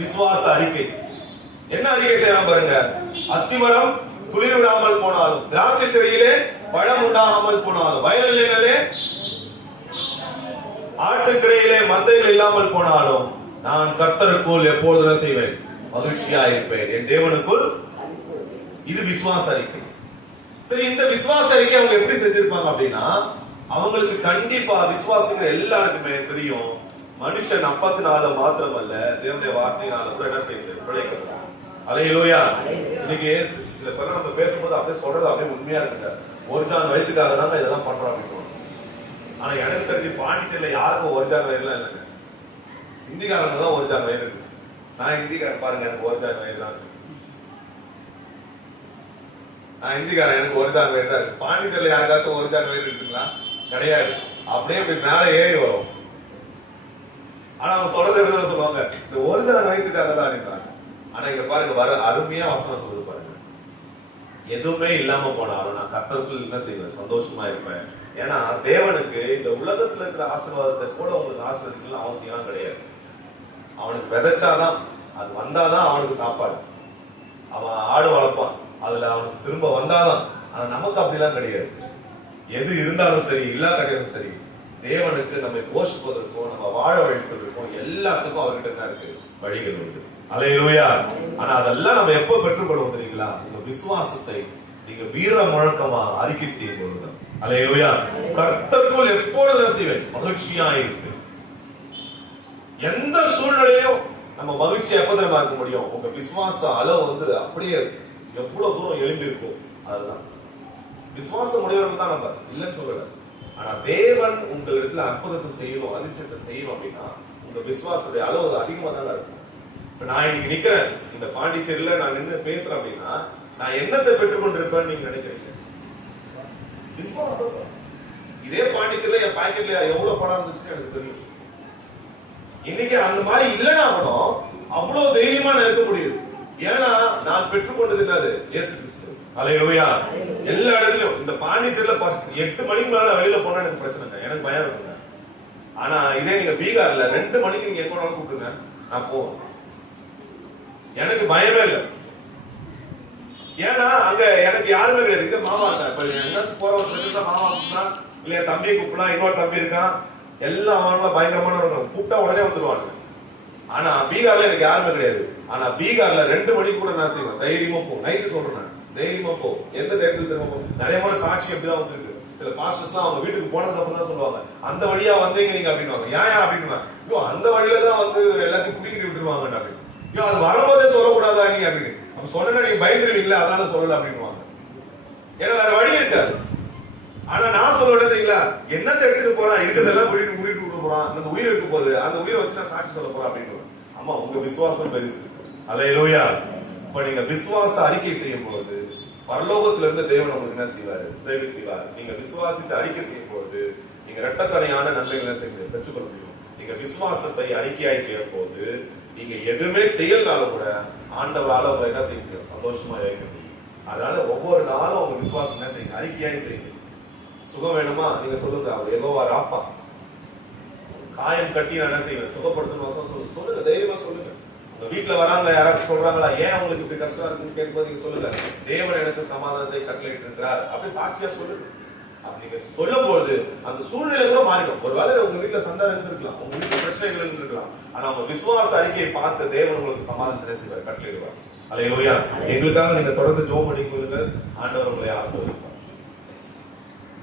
விசுவாச அறிக்கை. என்ன அறிக்கை செய்யலாம் பாருங்க. அத்திமரம் துளிர் விடாமல் போனாலும், திராட்சை செடியிலே பழம் உண்டாகாமல் போனாலும், வயலிலே ஆட்டுக்கிடையிலே மந்தைகள் இல்லாமல் போனாலும் நான் கர்த்தருக்குள் எப்பொழுது என்ன செய்வேன்? மகிழ்ச்சியா இருப்பேன். என் தேவனுக்குள். இது விசுவாச அறிக்கை. சரி, இந்த விசுவாச அறிக்கை அவங்க எப்படி செஞ்சிருப்பாங்க அப்படின்னா, அவங்களுக்கு கண்டிப்பா விசுவாசிக்கிற எல்லாருக்குமே தெரியும், மனுஷன் அப்பத்தினால மாத்திரமல்ல தேவனுடைய வார்த்தையினால கூட என்ன செய்யுது? பிழைக்கிறது. அல்லேலூயா. இன்னைக்கு சில பேர் நம்ம பேசும்போது அப்படியே சொல்றது அப்படியே உண்மையா இருக்குங்க. ஒரு ஜான் வயிற்றுக்காக தான் இதெல்லாம் பண்றோம் அப்படின்னு. ஆனா எனக்கு தெரிஞ்சு பாண்டிச்சேரியில யாருக்கும் ஒரு ஜான் வயிறுலாம் இல்லைங்க. இந்திக்காரங்க தான் ஒரு ஜான் வயிறு இருக்கு. நான் இந்திக்காரன் பாருங்க, எனக்கு ஒரு ஜான் வயிறு தான் இருக்கு. நான் இந்திக்காரன், எனக்கு ஒரு ஜான் வயிறு தான் இருக்கு. பாண்டிச்சேரியில யாருக்காச்சும் ஒரு ஜான் வயிறு இருக்குங்களா? கிடையாது. அப்படியே இப்படி மேல ஏறி வரும். ஆனா அவங்க சொல்றது எடுத்து சொல்லுவாங்க, இந்த ஒரு ஜான் வயிற்றுக்காக தான் இருக்கிறாங்க. ஆனா இங்க பாருங்க, வர அருமையா வசனம் சொல்லுது பாருங்க, எதுவுமே இல்லாம போனாலும் நான் கர்த்தருக்குள் என்ன செய்வேன்? சந்தோஷமா இருப்பேன். ஏன்னா தேவனுக்கு இந்த உலகத்துல இருக்கிற ஆசீர்வாதத்தை கூட உங்களுக்கு ஆசீர்வதிக்கணும் அவசியம் கிடையாது. அவனுக்கு விதைச்சாதான், அது வந்தாதான் அவனுக்கு சாப்பாடு. அவன் ஆடு வளர்ப்பான், அதுல அவனுக்கு திரும்ப வந்தாதான். ஆனா நமக்கு அப்படிலாம் கிடையாது. எது இருந்தாலும் சரி, இல்லாத சரி, தேவனுக்கு நம்மை போஷிப்பதற்கும் நம்ம வாழ வழிப்பதற்கும் எல்லாத்துக்கும் அவர்கிட்ட என்ன இருக்கு? வழிகள் உண்டு. அல்லேலூயா. ஆனா அதெல்லாம் நம்ம எப்ப பெற்றுக்கொள்வோம் தெரியுங்களா? உங்க விசுவாசத்தை நீங்க வீர முழக்கமா அறிக்கை செய்யும் பொழுது. அல்லேலூயா. கர்த்தருக்குள் எப்பொழுது செய்வேன்? மகிழ்ச்சியா இருப்பேன். எந்த சூழ்நிலையும் நம்ம மகிழ்ச்சியை எப்ப நம்ம இருக்க முடியும்? உங்க விசுவாச அளவு அப்படியே எவ்வளவு தூரம் எழும்பி இருக்கும். அதுதான் விசுவாசம் உடையவர்கள் தான், நம்ம இல்லைன்னு சொல்லல. ஆனா தேவன் உங்களிடத்துல அற்புதத்தை செய்யணும், அதிசயத்தை செய்யணும் அப்படின்னா உங்க விசுவாசத்துடைய அளவு அதிகமா தான் இருக்கும். இப்ப நான் இன்னைக்கு நிக்கிறேன், இந்த பாண்டிச்சேரியில நான் நின்று பேசுறேன் அப்படின்னா நான் என்னத்தை பெற்றுக்கொண்டிருப்பேன்னு நீங்க நினைக்கிறீங்க? விசுவாசம். இதே பாண்டிச்சேரியில என் பாக்கெட்ல எவ்வளவு பணம் இருந்துச்சுன்னு எனக்கு தெரியும். இன்னைக்கு அந்த மாதிரி இல்லைன்னா கூட அவ்வளவு தைரியமா இருக்க முடியுது. ஏன்னா நான் பெற்றுக்கொண்டது என்னது? இயேசு கிறிஸ்து. அல்லேலூயா. எல்லா இடத்துலயும் இந்த பாண்டிச்சேரியில 8 மணிக்கு மேல வெளியில போனா எனக்கு பிரச்சனை, எனக்கு பயம் இருக்குங்க. ஆனா இதே நீங்க பீகார்ல 2 மணிக்கு நீங்க எங்க வேணாலும் கூப்பிடுங்க, நான் போவேன். எனக்கு பயமே இல்லை. ஏன்னா அங்க எனக்கு யாருமே கிடையாது. இங்க மாமா இருக்கான். இப்ப எங்காச்சும் போற ஒரு பிரச்சனை மாமா கூப்பிடலாம், இல்லையா தம்பியை கூப்பிடலாம், இன்னொரு தம்பி இருக்கான், எல்லாம் அவனும் பயங்கரமான கூப்பிட்டா உடனே வந்துருவாங்க. ஆனா பீகார்ல எனக்கு யாருமே கிடையாது. ஆனா பீகார்ல 2 மணிக்கு கூட நான் செய்வேன், தைரியமா போ. நைட்டு சொல்றேன், தைரியமா போ. எந்த தைரியத்தில் தெரியுமா போ. நிறைய முறை சாட்சி அப்படிதான் வந்திருக்கு. சில பாஸ்டர்ஸ் எல்லாம் அவங்க வீட்டுக்கு போனதுக்கு அப்புறம் தான் சொல்லுவாங்க, அந்த வழியா வந்தீங்க நீங்க அப்படின்னுவாங்க. ஏன் அப்படின்னு, ஐயோ அந்த வழியில தான் எல்லாத்தையும் குடிக்கிட்டு விட்டுருவாங்க அப்படின்னு. ஐயோ அது வரும்போதே சொல்லக்கூடாதா நீ அப்படின்னு. அப்ப சொன்னா நீங்க பயந்துருவீங்களா, அதனால சொல்லல அப்படின்னுவாங்க. ஏன்னா வேற வழி இருக்காது. ஆனா நான் சொல்ல விடாதீங்களா, என்னத்தை எடுத்துக்க போறான், இருக்கிறதெல்லாம் கூட்டிட்டு விட்டு போறான், அந்த உயிர் இருக்க போது அந்த உயிரை வச்சு நான் சாட்சி சொல்ல போறேன் அப்படின்னு. ஆமா, உங்க விசுவாசம் பெருசு. அல்லேலூயா. இப்ப நீங்க விசுவாச அறிக்கை செய்யும் போது பரலோகத்துல இருந்து தேவன் உங்களுக்கு என்ன செய்வாரு? உதவி செய்வார். நீங்க விசுவாசித்து அறிக்கை செய்யும் போது நீங்க இரட்டத்தனையான நன்மைகளை பெற்றுக்கொள்ள முடியும். நீங்க விசுவாசத்தை அறிக்கையாய் செய்யும் போது நீங்க எதுவுமே செய்யலனாலும் கூட ஆண்டவரால உங்களை என்ன செய்ய முடியும்? சந்தோஷமா இருக்க முடியும். அதனால ஒவ்வொரு நாளும் உங்க விசுவாசம் என்ன செய்யுங்க? அறிக்கையாய் செய்யுங்க. சுகம் வேணுமா? நீங்க சொல்லுங்க, அவர் யெகோவா ராஃபா. காயம் கட்டி நான் என்ன செய்வேன்? சுகப்படுத்தணும் சொல்லுங்க, தைரியமா சொல்லுங்க. உங்க வீட்டுல வராங்க, யாராச்சும் சொல்றாங்களா, ஏன் அவங்களுக்கு இப்படி கஷ்டம் இருக்குன்னு கேட்கும்போது நீங்க சொல்லுங்க, தேவன் எனக்கு சமாதானத்தை கட்டளையிட்டு இருக்கிறார் அப்படி சாட்சியா சொல்லுங்க. அப்படி நீங்க சொல்லும் போது அந்த சூழ்நிலை கூட மாறிடும். ஒருவேளை உங்க வீட்டுல சண்டை இருந்திருக்கலாம், உங்க வீட்டுல பிரச்சனைகள் இருந்திருக்கலாம், ஆனா உங்க விசுவாச அறிக்கையை பார்த்து தேவன் உங்களுக்கு சமாதானத்தை செய்வார், கட்டளையிடுவார். அல்லேலூயா. எங்களுக்காக நீங்க தொடர்ந்து ஜெபம் பண்ணி கொள்ளுங்க. ஆண்டவர் உங்களை ஆசீர்வதிப்பார்.